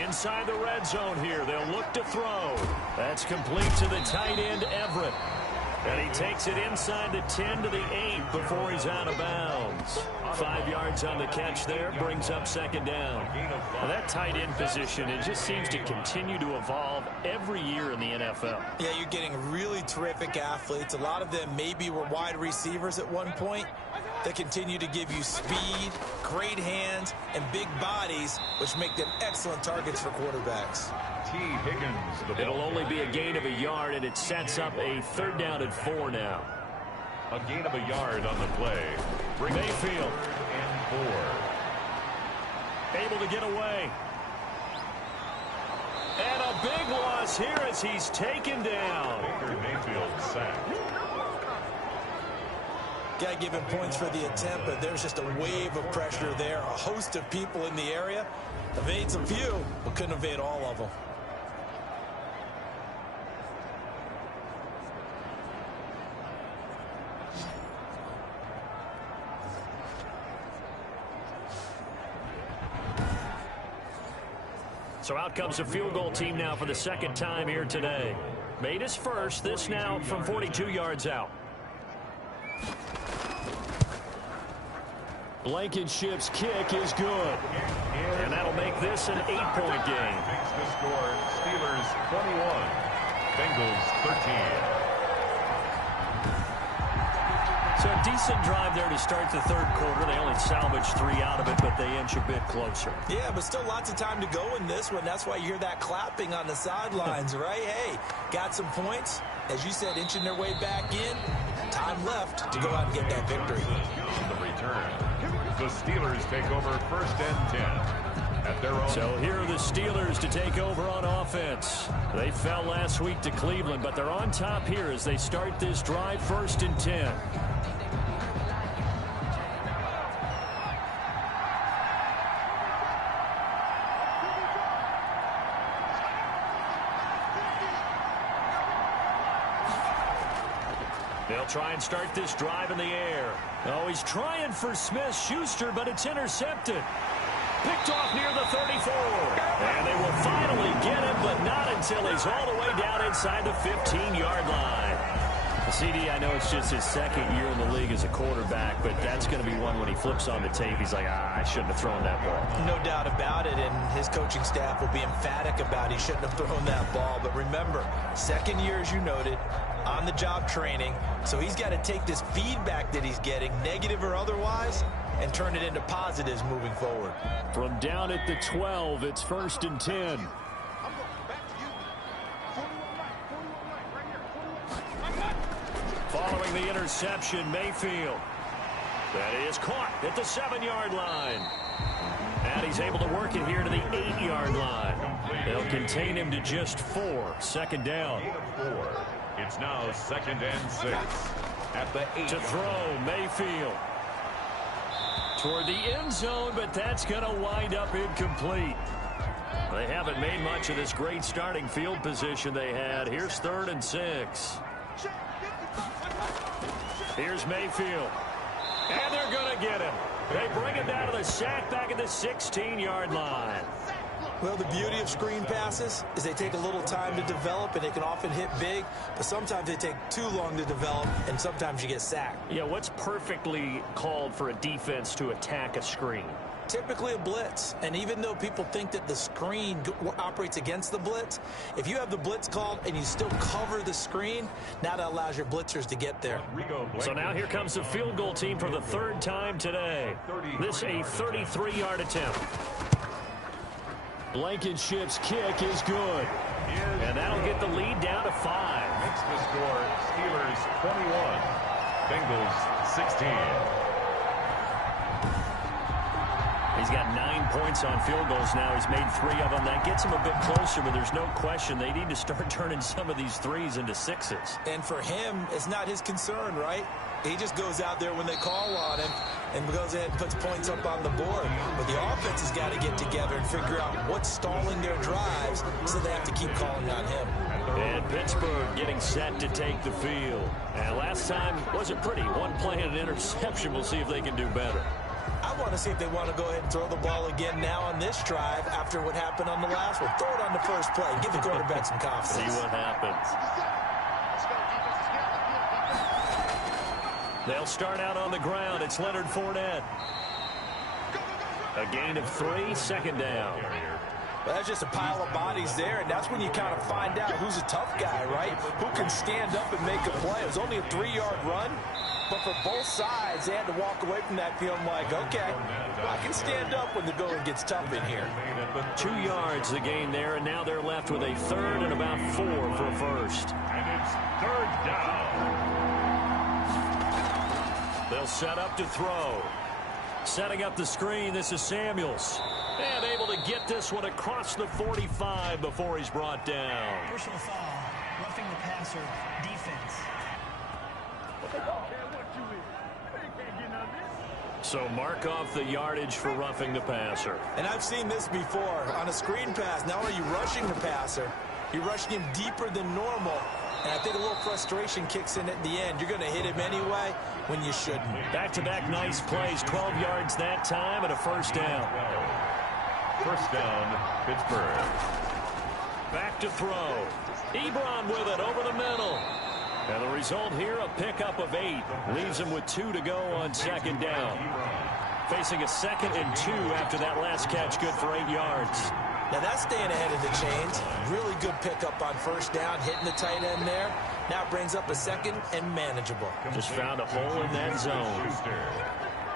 Inside the red zone here, they'll look to throw. That's complete to the tight end, Everett. And he takes it inside the 10 to the 8 before he's out of bounds. 5 yards on the catch there, brings up 2nd down. Now that tight end position, it just seems to continue to evolve every year in the NFL. Yeah, you're getting really terrific athletes. A lot of them maybe were wide receivers at one point. They continue to give you speed, great hands, and big bodies, which make them excellent targets for quarterbacks. T. Higgins. It'll only be a gain of a yard, and it sets up a 3rd down and 4 now. A gain of a yard on the play. Mayfield. And 4. Able to get away. And a big loss here as he's taken down. Baker Mayfield sacked. Got to give him points for the attempt, but there's just a wave of pressure there. A host of people in the area. Evades a few, but couldn't evade all of them. So out comes a field goal team now for the 2nd time here today. Made his first, this now from 42 yards out. Blankenship's kick is good. And that'll make this an 8-point game. Makes the score Steelers 21, Bengals 13. So a decent drive there to start the 3rd quarter. They only salvaged 3 out of it, but they inch a bit closer. Yeah, but still lots of time to go in this one. That's why you hear that clapping on the sidelines, right? Hey, got some points. As you said, inching their way back in. Time left to go out and get that victory. On the return, the Steelers take over 1st and 10 at their own. So here are the Steelers to take over on offense. They fell last week to Cleveland, but they're on top here as they start this drive 1st and 10. They'll try and start this drive in the air. Oh, he's trying for Smith-Schuster, but it's intercepted. Picked off near the 34. And they will finally get him, but not until he's all the way down inside the 15-yard line. CD, I know it's just his second year in the league as a quarterback, but that's going to be one when he flips on the tape. He's like, I shouldn't have thrown that ball. No doubt about it, and his coaching staff will be emphatic about he shouldn't have thrown that ball. But remember, second year, as you noted, on-the-job training, so he's got to take this feedback that he's getting, negative or otherwise, and turn it into positives moving forward. From down at the 12, it's 1st and 10. Following the interception, Mayfield. That is caught at the 7-yard line. And he's able to work it here to the 8-yard line. They'll contain him to just 4. Second down. It's now 2nd and 6 at the 8. To throw, Mayfield. Toward the end zone, but that's going to wind up incomplete. They haven't made much of this great starting field position they had. Here's 3rd and 6. Here's Mayfield. And they're going to get him. They bring him down to the sack back at the 16-yard line. Well, the beauty of screen passes is they take a little time to develop, and they can often hit big, but sometimes they take too long to develop, and sometimes you get sacked. Yeah, what's perfectly called for a defense to attack a screen? Typically a blitz, and even though people think that the screen operates against the blitz, if you have the blitz called and you still cover the screen, now that allows your blitzers to get there. So now here comes the field goal team for the 3rd time today. This a 33-yard attempt. Blankenship's kick is good. And that'll get the lead down to 5. Makes the score Steelers 21, Bengals 16. He's got 9 points on field goals now. He's made 3 of them. That gets him a bit closer, but there's no question they need to start turning some of these 3s into 6s. And for him, it's not his concern, right? He just goes out there when they call on him and goes ahead and puts points up on the board. But the offense has got to get together and figure out what's stalling their drives, so they have to keep calling on him. And Pittsburgh getting set to take the field. And last time wasn't pretty. One play and an interception. We'll see if they can do better. I want to see if they want to go ahead and throw the ball again now on this drive after what happened on the last one. Throw it on the first play. Give the quarterback some confidence. See what happens. They'll start out on the ground. It's Leonard Fournette. A gain of 3, 2nd down. Well, that's just a pile of bodies there, and that's when you kind of find out who's a tough guy, right? Who can stand up and make a play. It was only a 3-yard run, but for both sides, they had to walk away from that feeling like, okay, I can stand up when the going gets tough in here. 2 yards the gain there, and now they're left with a 3rd and about 4 for a first. And it's 3rd down. They'll set up to throw. Setting up the screen, this is Samuels. And able to get this one across the 45 before he's brought down. Personal foul, roughing the passer, defense. So mark off the yardage for roughing the passer. And I've seen this before. On a screen pass, not only are you rushing the passer, you're rushing him deeper than normal. And I think a little frustration kicks in at the end. You're going to hit him anyway when you shouldn't. Back-to-back nice plays, 12 yards that time and a 1st down. 1st down, Pittsburgh. Back to throw. Ebron with it over the middle. And the result here, a pickup of 8. Leaves him with 2 to go on 2nd down. Facing a 2nd and 2 after that last catch, good for 8 yards. Now that's staying ahead of the chains. Really good pickup on 1st down, hitting the tight end there. Now it brings up a 2nd and manageable. Just found a hole in that zone.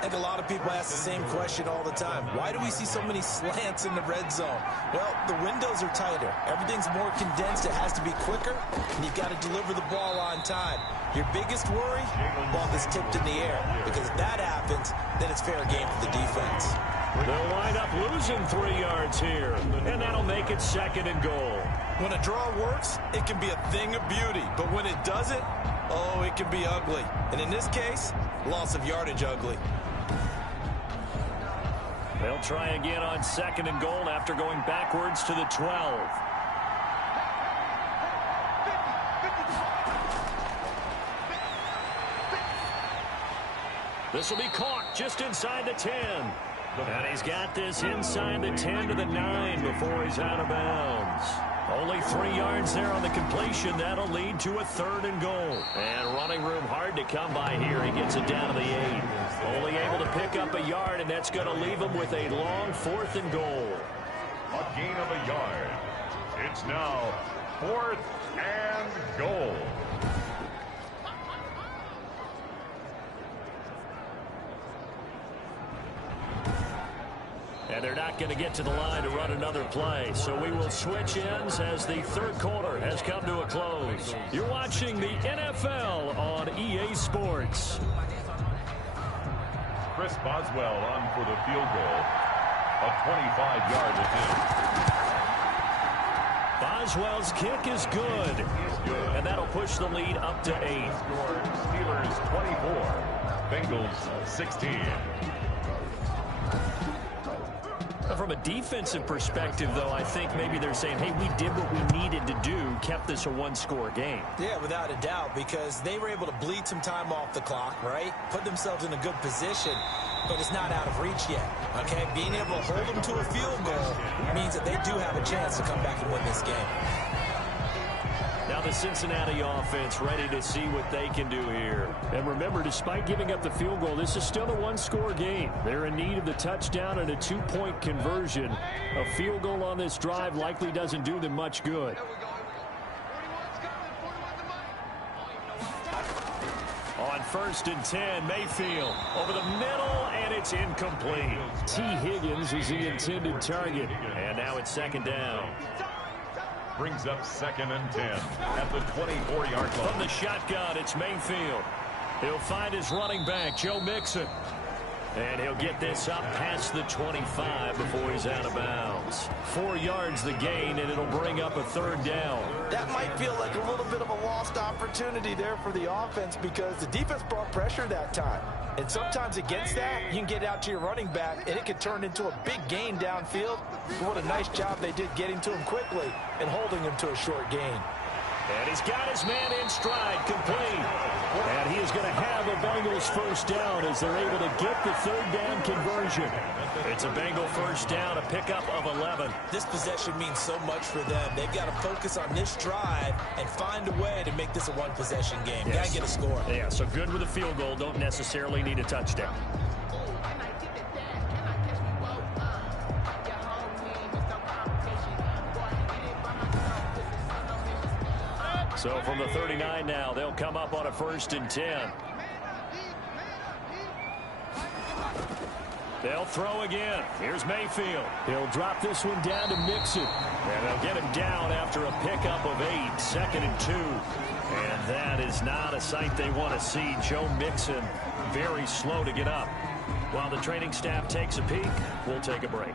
I think a lot of people ask the same question all the time. Why do we see so many slants in the red zone? Well, the windows are tighter. Everything's more condensed. It has to be quicker, and you've got to deliver the ball on time. Your biggest worry? Ball gets tipped in the air. Because if that happens, then it's fair game for the defense. They'll wind up losing 3 yards here, and that'll make it 2nd and goal. When a draw works, it can be a thing of beauty. But when it doesn't, oh, it can be ugly. And in this case, loss of yardage ugly. They'll try again on 2nd and goal after going backwards to the 12. This will be caught just inside the 10. And he's got this inside the 10 to the 9 before he's out of bounds. Only 3 yards there on the completion. That'll lead to a 3rd and goal. And running room hard to come by here. He gets it down to the 8. Only able to pick up a yard, and that's going to leave him with a long 4th and goal. A gain of a yard. It's now 4th and goal. And they're not going to get to the line to run another play. So we will switch ends as the 3rd quarter has come to a close. You're watching the NFL on EA Sports. Chris Boswell on for the field goal. A 25-yard attempt. Boswell's kick is good. And that'll push the lead up to 8. Steelers 24. Bengals 16. From a defensive perspective, though, I think maybe they're saying, hey, we did what we needed to do, kept this a 1-score game. Yeah, without a doubt, because they were able to bleed some time off the clock, right? Put themselves in a good position, but it's not out of reach yet, okay? Being able to hold them to a field goal means that they do have a chance to come back and win this game. Now the Cincinnati offense ready to see what they can do here. And remember, despite giving up the field goal, this is still a 1-score game. They're in need of the touchdown and a 2-point conversion. A field goal on this drive likely doesn't do them much good. On 1st and 10, Mayfield over the middle, and it's incomplete. T. Higgins is the intended target. And now it's 2nd down. Brings up 2nd and 10 at the 24-yard line. From the shotgun, it's Mayfield. He'll find his running back, Joe Mixon. And he'll get this up past the 25 before he's out of bounds. 4 yards the gain, and it'll bring up a 3rd down. That might feel like a little bit of a lost opportunity there for the offense because the defense brought pressure that time. And sometimes against that, you can get out to your running back, and it could turn into a big gain downfield. What a nice job they did getting to him quickly and holding him to a short gain. And he's got his man in stride, complete. And he is going to have a Bengals 1st down as they're able to get the 3rd down conversion. It's a Bengal 1st down, a pickup of 11. This possession means so much for them. They've got to focus on this drive and find a way to make this a 1-possession game. Yes. Got to get a score. Yeah, so good with a field goal. Don't necessarily need a touchdown. So from the 39 now, they'll come up on a 1st and 10. They'll throw again. Here's Mayfield. He'll drop this one down to Mixon. And they'll get him down after a pickup of 8. 2nd and 2. And that is not a sight they want to see. Joe Mixon very slow to get up. While the training staff takes a peek, we'll take a break.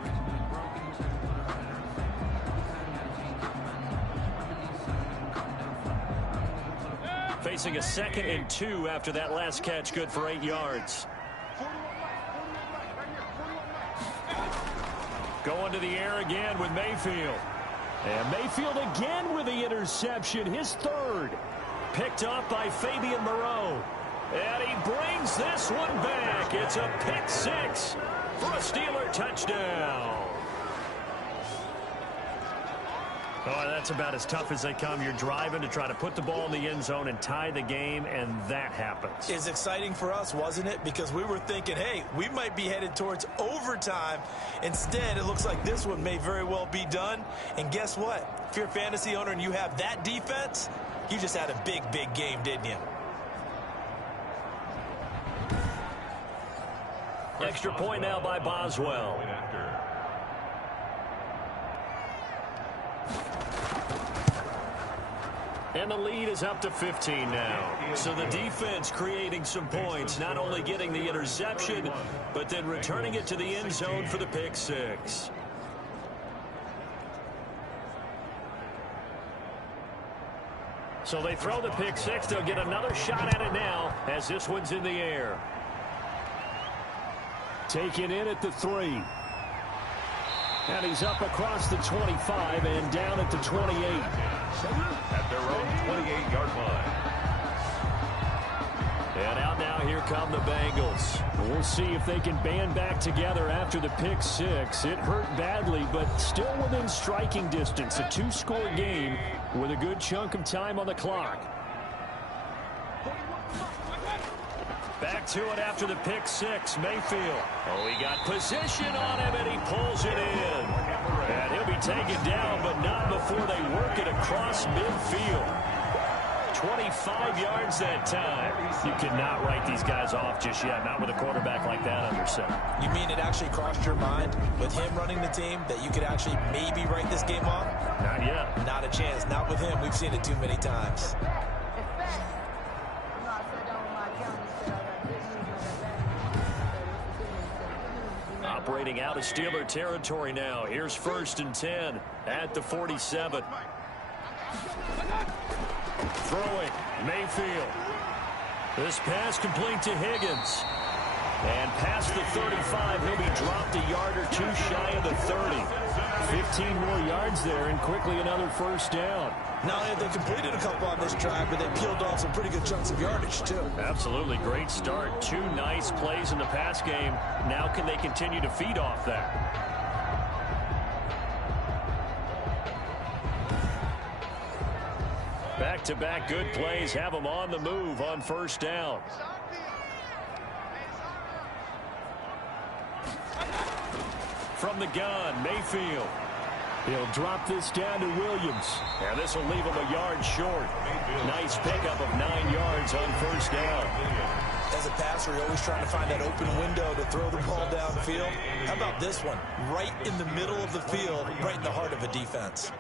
Facing a 2nd and 2 after that last catch, good for 8 yards. Going to the air again with Mayfield. And Mayfield again with the interception, his 3rd. Picked up by Fabian Moreau. And he brings this one back. It's a pick 6 for a Steeler touchdown. Oh, that's about as tough as they come. You're driving to try to put the ball in the end zone and tie the game, and that happens. It's exciting for us, wasn't it? Because we were thinking, hey, we might be headed towards overtime. Instead, it looks like this one may very well be done. And guess what? If you're a fantasy owner and you have that defense, you just had a big, big game, didn't you? Extra point now by Boswell. And the lead is up to 15 now. So the defense creating some points, not only getting the interception, but then returning it to the end zone for the pick 6. So they throw the pick 6. They'll get another shot at it now as this one's in the air. Taken in at the 3. And he's up across the 25 and down at the 28. At their own 28-yard line. And out now, here come the Bengals. We'll see if they can band back together after the pick six. It hurt badly, but still within striking distance. A two-score game with a good chunk of time on the clock. Back to it after the pick six. Mayfield. Oh, he got position on him, and he pulls it in. And he'll be taken down, but not before they work it across midfield. 25 yards that time. You cannot write these guys off just yet, not with a quarterback like that under center. You mean it actually crossed your mind with him running the team that you could actually maybe write this game off? Not yet. Not a chance. Not with him. We've seen it too many times. Operating out of Steeler territory now. Here's 1st and 10 at the 47. Throwing, Mayfield. This pass complete to Higgins. And past the 35, he'll be dropped a yard or two shy of the 30. 15 more yards there, and quickly another first down. Not only have they completed a couple on this drive, but they peeled off some pretty good chunks of yardage, too. Absolutely great start. 2 nice plays in the pass game. Now can they continue to feed off that? Back-to-back good plays have them on the move on first down. From the gun, Mayfield. He'll drop this down to Williams. And this will leave him a yard short. Nice pickup of 9 yards on first down. As a passer, you're always trying to find that open window to throw the ball downfield. How about this one? Right in the middle of the field, right in the heart of a defense.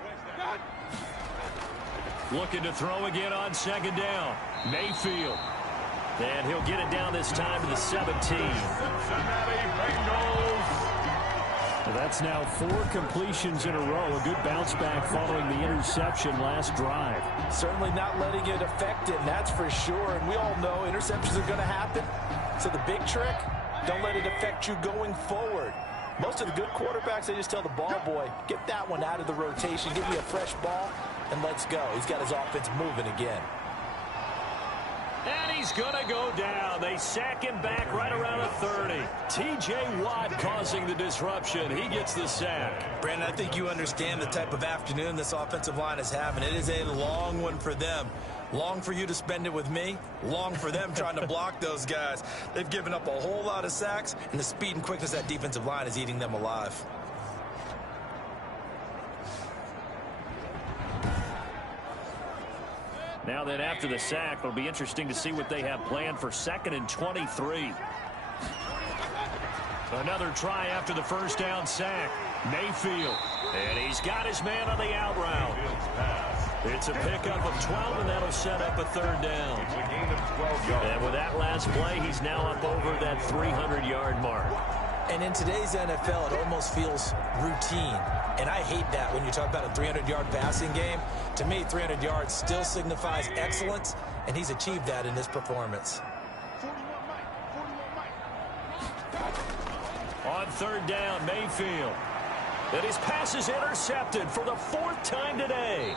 Looking to throw again on second down. Mayfield. And he'll get it down this time to the 17. Cincinnati Bengals. That's now 4 completions in a row. A good bounce back following the interception last drive. Certainly not letting it affect him, that's for sure. And we all know interceptions are going to happen. So the big trick, don't let it affect you going forward. Most of the good quarterbacks, they just tell the ball boy, get that one out of the rotation, give me a fresh ball, and let's go. He's got his offense moving again. And he's going to go down. They sack him back right around the 30. T.J. Watt causing the disruption. He gets the sack. Brandon, I think you understand the type of afternoon this offensive line is having. It is a long one for them. Long for you to spend it with me. Long for them trying to block those guys. They've given up a whole lot of sacks, and the speed and quickness of that defensive line is eating them alive. Now then, after the sack, it'll be interesting to see what they have planned for 2nd and 23. Another try after the first down sack. Mayfield. And he's got his man on the out route. It's a pickup of 12, and that'll set up a 3rd down. It's a gain of 12 yards. And with that last play, he's now up over that 300-yard mark. And in today's NFL, it almost feels routine. And I hate that when you talk about a 300-yard passing game. To me, 300 yards still signifies excellence, and he's achieved that in this performance. On 3rd down, Mayfield. And his pass is intercepted for the 4th time today.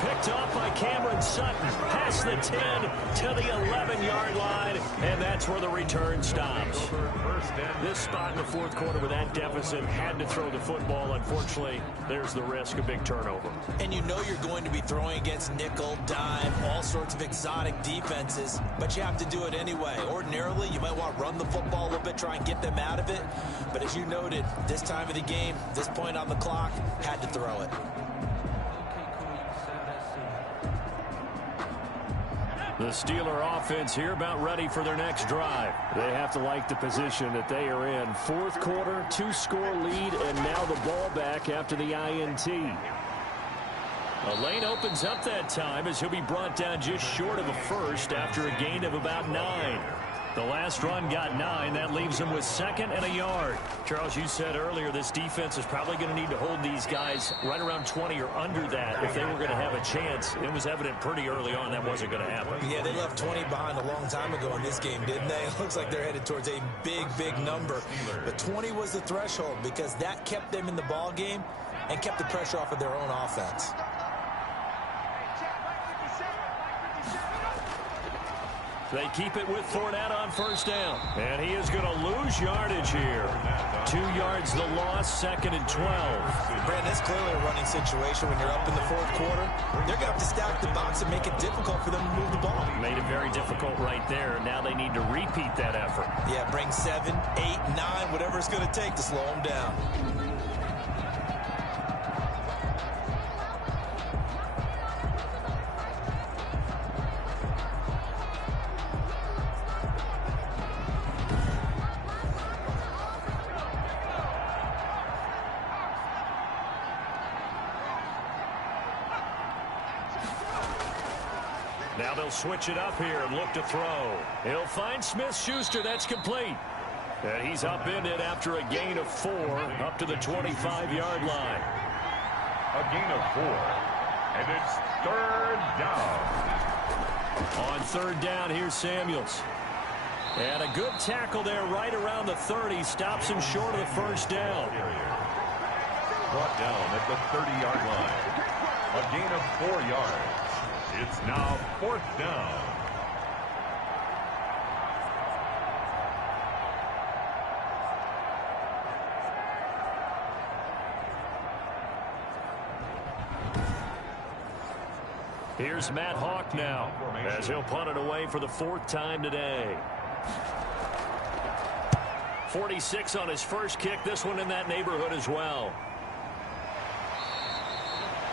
Picked off by Cameron Sutton. Past the 10 to the 11-yard line. And that's where the return stops. This spot in the 4th quarter with that deficit had to throw the football. Unfortunately, there's the risk of big turnover. And you know you're going to be throwing against nickel, dime, all sorts of exotic defenses, but you have to do it anyway. Ordinarily, you might want to run the football a little bit, try and get them out of it. But as you noted, this time of the game, this point on the clock, had to throw it. The Steeler offense here about ready for their next drive. They have to like the position that they are in. 4th quarter, 2-score lead, and now the ball back after the INT. A lane opens up that time as he'll be brought down just short of a first after a gain of about 9. The last run got 9. That leaves him with 2nd and a yard. Charles, you said earlier this defense is probably going to need to hold these guys right around 20 or under that if they were going to have a chance. It was evident pretty early on that wasn't going to happen. Yeah, they left 20 behind a long time ago in this game, didn't they? It looks like they're headed towards a big, big number. But 20 was the threshold because that kept them in the ball game and kept the pressure off of their own offense. They keep it with Fournette on first down. And he is going to lose yardage here. 2 yards the loss, 2nd and 12. Brandon, it's clearly a running situation when you're up in the 4th quarter. They're going to have to stack the box and make it difficult for them to move the ball. Made it very difficult right there. Now they need to repeat that effort. Yeah, bring 7, 8, 9, whatever it's going to take to slow them down. Now they'll switch it up here and look to throw. He'll find Smith-Schuster. That's complete. And he's upended after a gain of 4 up to the 25-yard line. A gain of 4. And it's 3rd down. On 3rd down, here's Samuels. And a good tackle there right around the 30. Stops him short of the first down. Brought down at the 30-yard line. A gain of 4 yards. It's now 4th down. Here's Matt Hawk now, as he'll punt it away for the 4th time today. 46 on his first kick, this one in that neighborhood as well.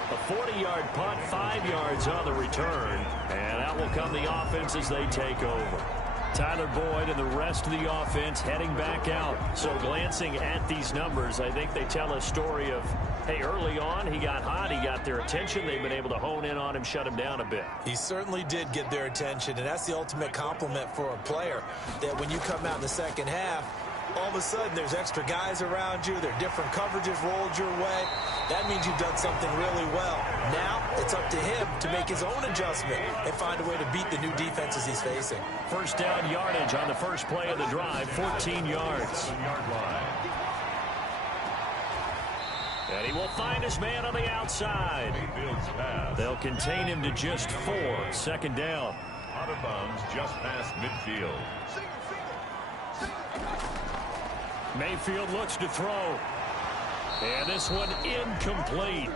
A 40-yard punt, 5 yards on the return, and out will come the offense as they take over. Tyler Boyd and the rest of the offense heading back out. So glancing at these numbers, I think they tell a story of, hey, early on he got hot, he got their attention, they've been able to hone in on him, shut him down a bit. He certainly did get their attention, and that's the ultimate compliment for a player, that when you come out in the second half, all of a sudden there's extra guys around you, there are different coverages rolled your way. That means you've done something really well. Now it's up to him to make his own adjustment and find a way to beat the new defenses he's facing. First down yardage on the first play of the drive, 14 yards. And he will find his man on the outside. They'll contain him to just 4. 2nd down. Out of bounds just past midfield. Mayfield looks to throw. And this one incomplete.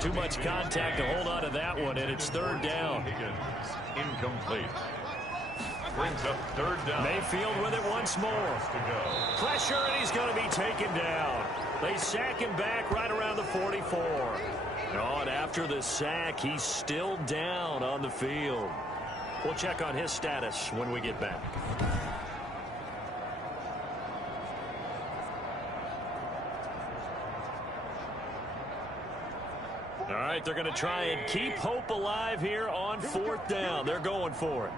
Too much contact to hold on to that one, and it's 3rd down. Incomplete. Brings up 3rd down. Mayfield with it once more. Pressure, and he's going to be taken down. They sack him back right around the 44. Oh, and after the sack, he's still down on the field. We'll check on his status when we get back. All right, they're going to try and keep hope alive here on 4th down. They're going for it.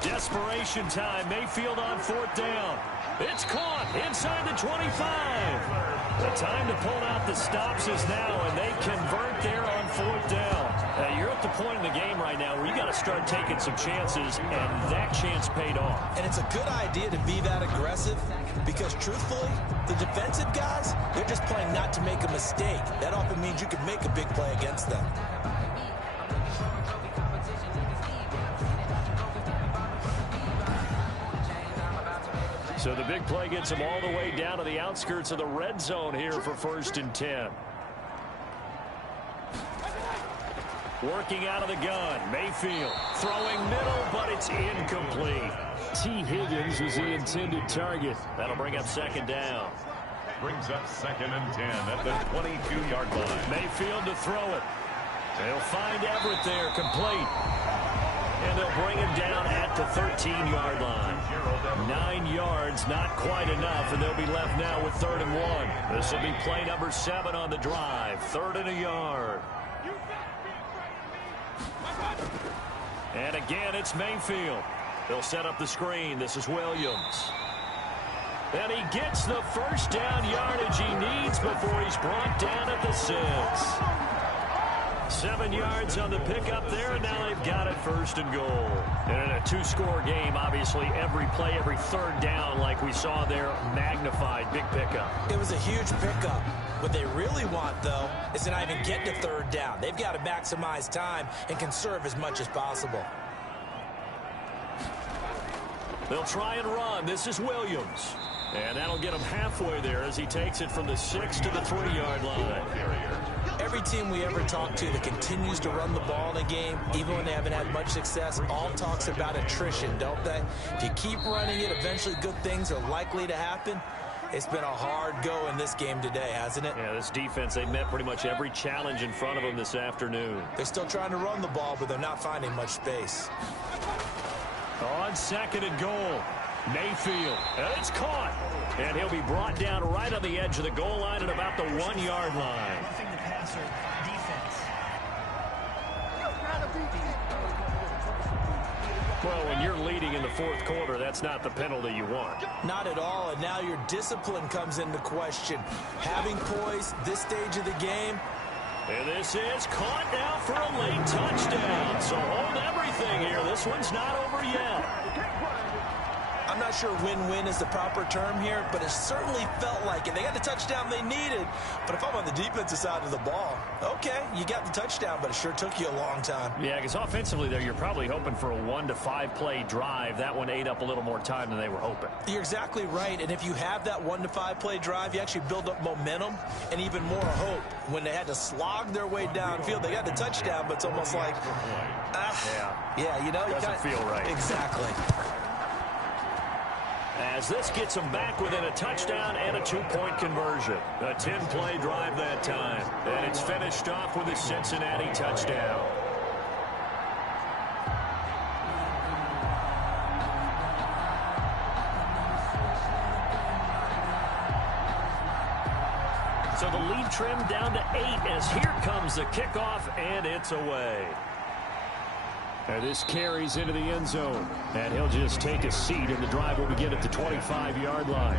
Desperation time. Mayfield on 4th down. It's caught inside the 25. The time to pull out the stops is now, and they convert there on 4th down. You're at the point in the game right now where you got to start taking some chances, and that chance paid off. And it's a good idea to be that aggressive because, truthfully, the defensive guys, they're just playing not to make a mistake. That often means you can make a big play against them. So the big play gets him all the way down to the outskirts of the red zone here for 1st and 10. Working out of the gun, Mayfield throwing middle, but it's incomplete. T. Higgins was the intended target. That'll bring up 2nd down. Brings up 2nd and 10 at the 22-yard line. Mayfield to throw it. They'll find Everett there, complete. And they'll bring him down at the 13-yard line. 9 yards, not quite enough, and they'll be left now with 3rd and 1. This will be play number 7 on the drive. 3rd and a yard. And again, it's Mayfield. They'll set up the screen. This is Williams. And he gets the first down yardage he needs before he's brought down at the 6. 7 yards on the pickup there, and now they've got it 1st and goal. And in a 2-score game, obviously, every play, every 3rd down, like we saw there, magnified. Big pickup. It was a huge pickup. What they really want, though, is to not even get to third down. They've got to maximize time and conserve as much as possible. They'll try and run. This is Williams. And that'll get him halfway there as he takes it from the 6 to the 3-yard line. Every team we ever talk to that continues to run the ball in a game, even when they haven't had much success, all talks about attrition, don't they? If you keep running it, eventually good things are likely to happen. It's been a hard go in this game today, hasn't it? Yeah, this defense, they met pretty much every challenge in front of them this afternoon. They're still trying to run the ball, but they're not finding much space. On 2nd and goal, Mayfield, and it's caught. And he'll be brought down right on the edge of the goal line at about the 1-yard line. Roughing the passer, defense. Well, when you're leading in the 4th quarter, that's not the penalty you want. Not at all, and now your discipline comes into question. Having poise this stage of the game. And this is caught now for a late touchdown. So hold everything here. This one's not over yet. I'm not sure win-win is the proper term here, but it certainly felt like it. They got the touchdown they needed, but if I'm on the defensive side of the ball, okay, you got the touchdown, but it sure took you a long time. Yeah, because offensively there, you're probably hoping for a 1 to 5 play drive. That one ate up a little more time than they were hoping. You're exactly right, and if you have that 1 to 5 play drive, you actually build up momentum and even more hope. When they had to slog their way downfield, they got the touchdown, but it's almost like, yeah, you know, doesn't feel right. Exactly. As this gets them back within a touchdown and a 2-point conversion. A 10-play drive that time. And it's finished off with a Cincinnati touchdown. So the lead trimmed down to 8 as here comes the kickoff, and it's away. And this carries into the end zone. And he'll just take a seat, and the drive will begin at the 25-yard line.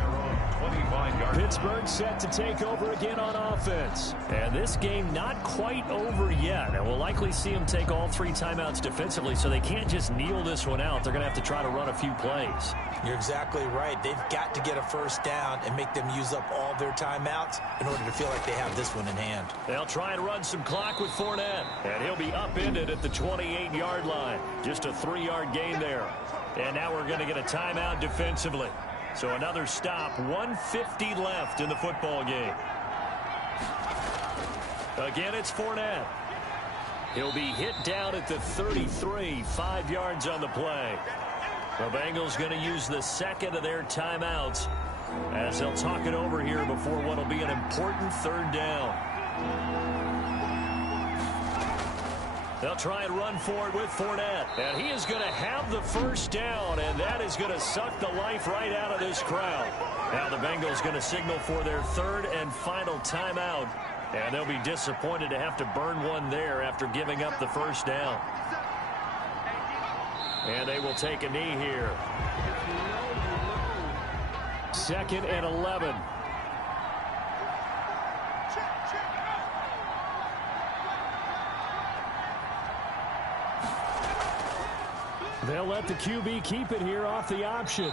Pittsburgh set to take over again on offense. And this game not quite over yet. And we'll likely see them take all 3 timeouts defensively, so they can't just kneel this one out. They're going to have to try to run a few plays. You're exactly right. They've got to get a first down and make them use up all their timeouts in order to feel like they have this one in hand. They'll try and run some clock with Fournette. And he'll be upended at the 28-yard line. Just a 3-yard gain there. And now we're going to get a timeout defensively. So another stop, 1:50 left in the football game. Again, it's Fournette. He'll be hit down at the 33, 5 yards on the play. The Bengals going to use the second of their timeouts as they'll talk it over here before what will be an important 3rd down. They'll try and run forward with Fournette. And he is going to have the first down, and that is going to suck the life right out of this crowd. Now the Bengals going to signal for their 3rd and final timeout. And they'll be disappointed to have to burn one there after giving up the first down. And they will take a knee here. 2nd and 11. They'll let the QB keep it here off the option.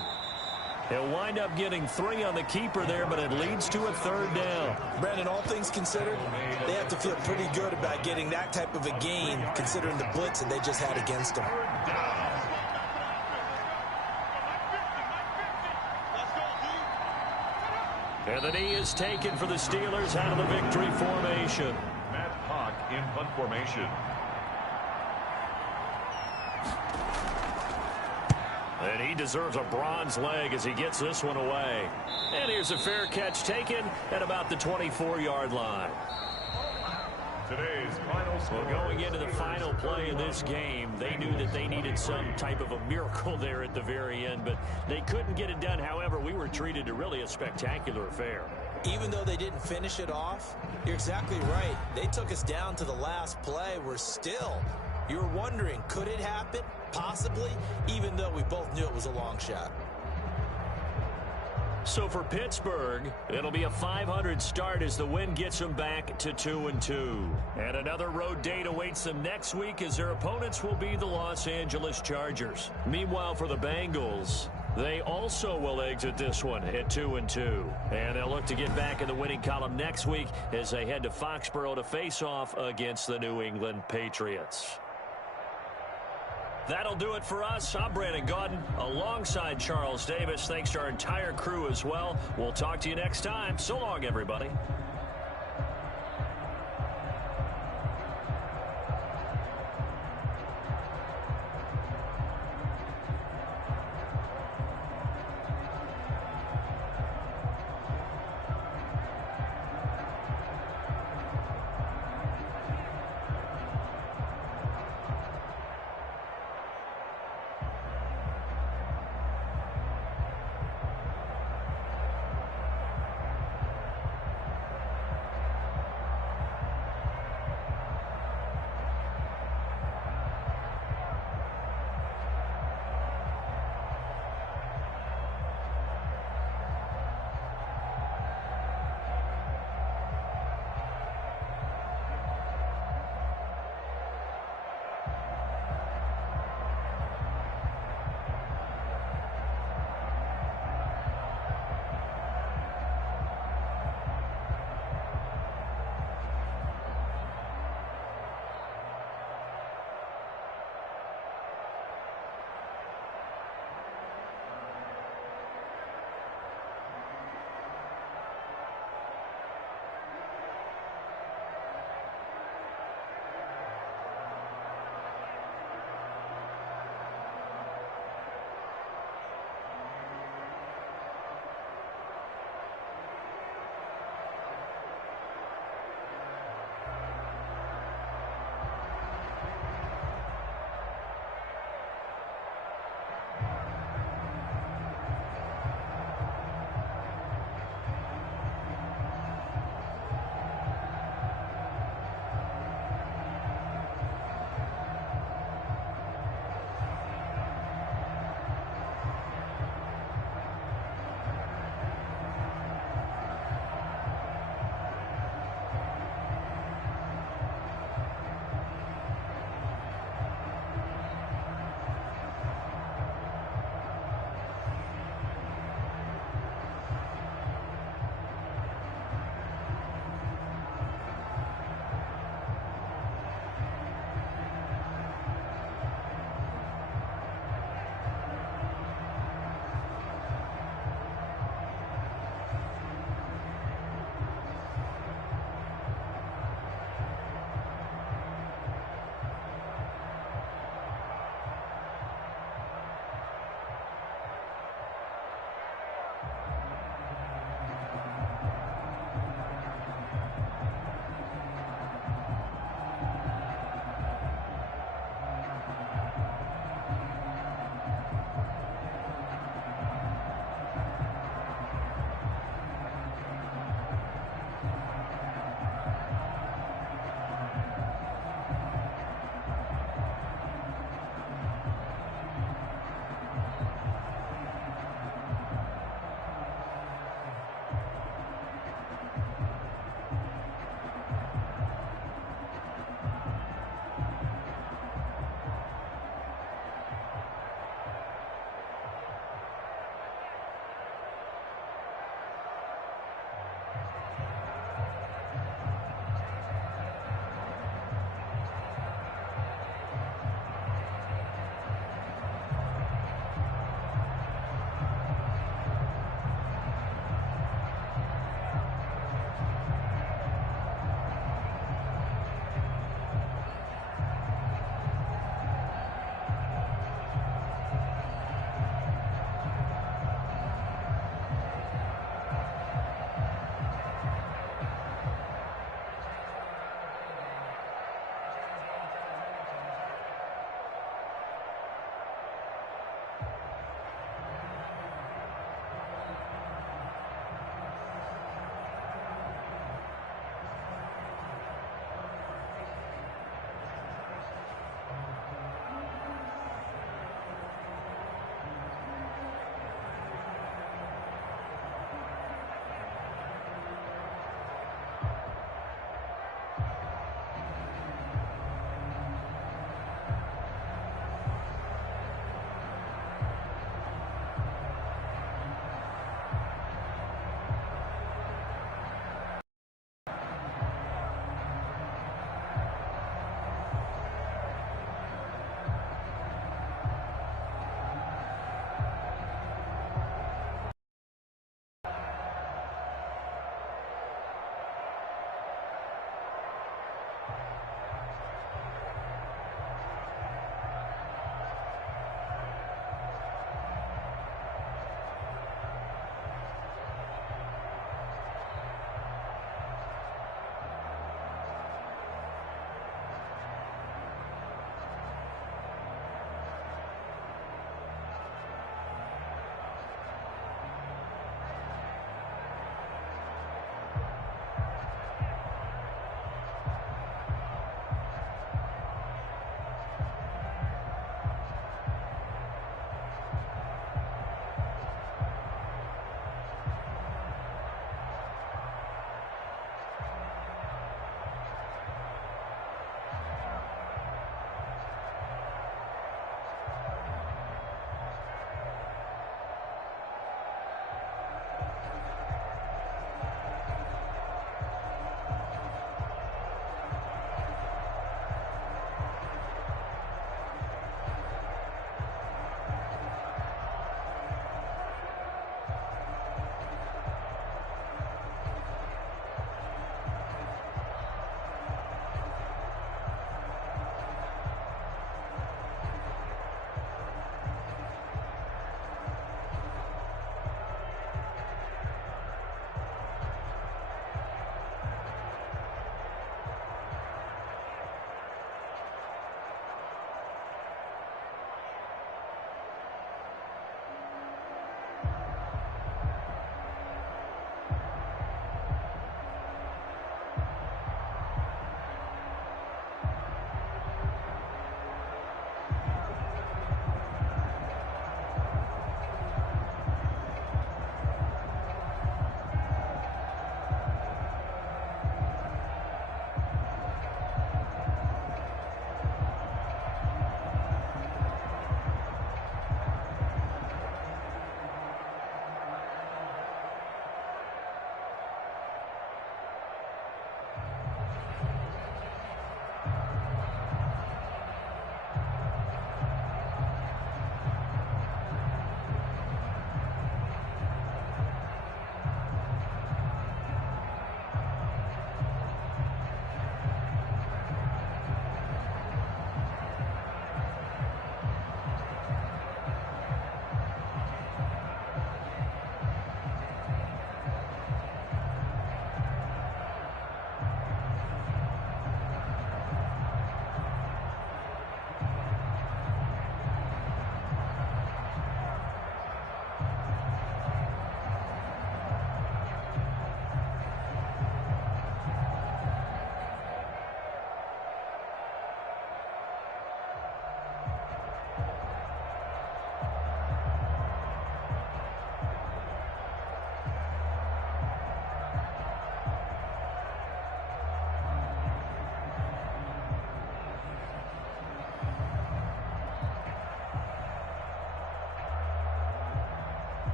He'll wind up getting 3 on the keeper there, but it leads to a 3rd down. Brandon, all things considered, they have to feel pretty good about getting that type of a gain, considering the blitz that they just had against them. And the knee is taken for the Steelers out of the victory formation. Matt Hawk in punt formation. And he deserves a bronze leg as he gets this one away. And here's a fair catch taken at about the 24-yard line. Today's final score. Well, going into the final play in this game, they knew that they needed some type of a miracle there at the very end, but they couldn't get it done. However, we were treated to really a spectacular affair. Even though they didn't finish it off, you're exactly right. They took us down to the last play. We're still, you're wondering, could it happen? Possibly, even though we both knew it was a long shot. So for Pittsburgh, it'll be a 500 start as the win gets them back to 2-2. And another road date awaits them next week as their opponents will be the Los Angeles Chargers. Meanwhile, for the Bengals, They also will exit this one at 2-2. And they'll look to get back in the winning column next week as they head to Foxborough to face off against the New England Patriots. That'll do it for us. I'm Brandon Gaudin alongside Charles Davis. Thanks to our entire crew as well. We'll talk to you next time. So long, everybody.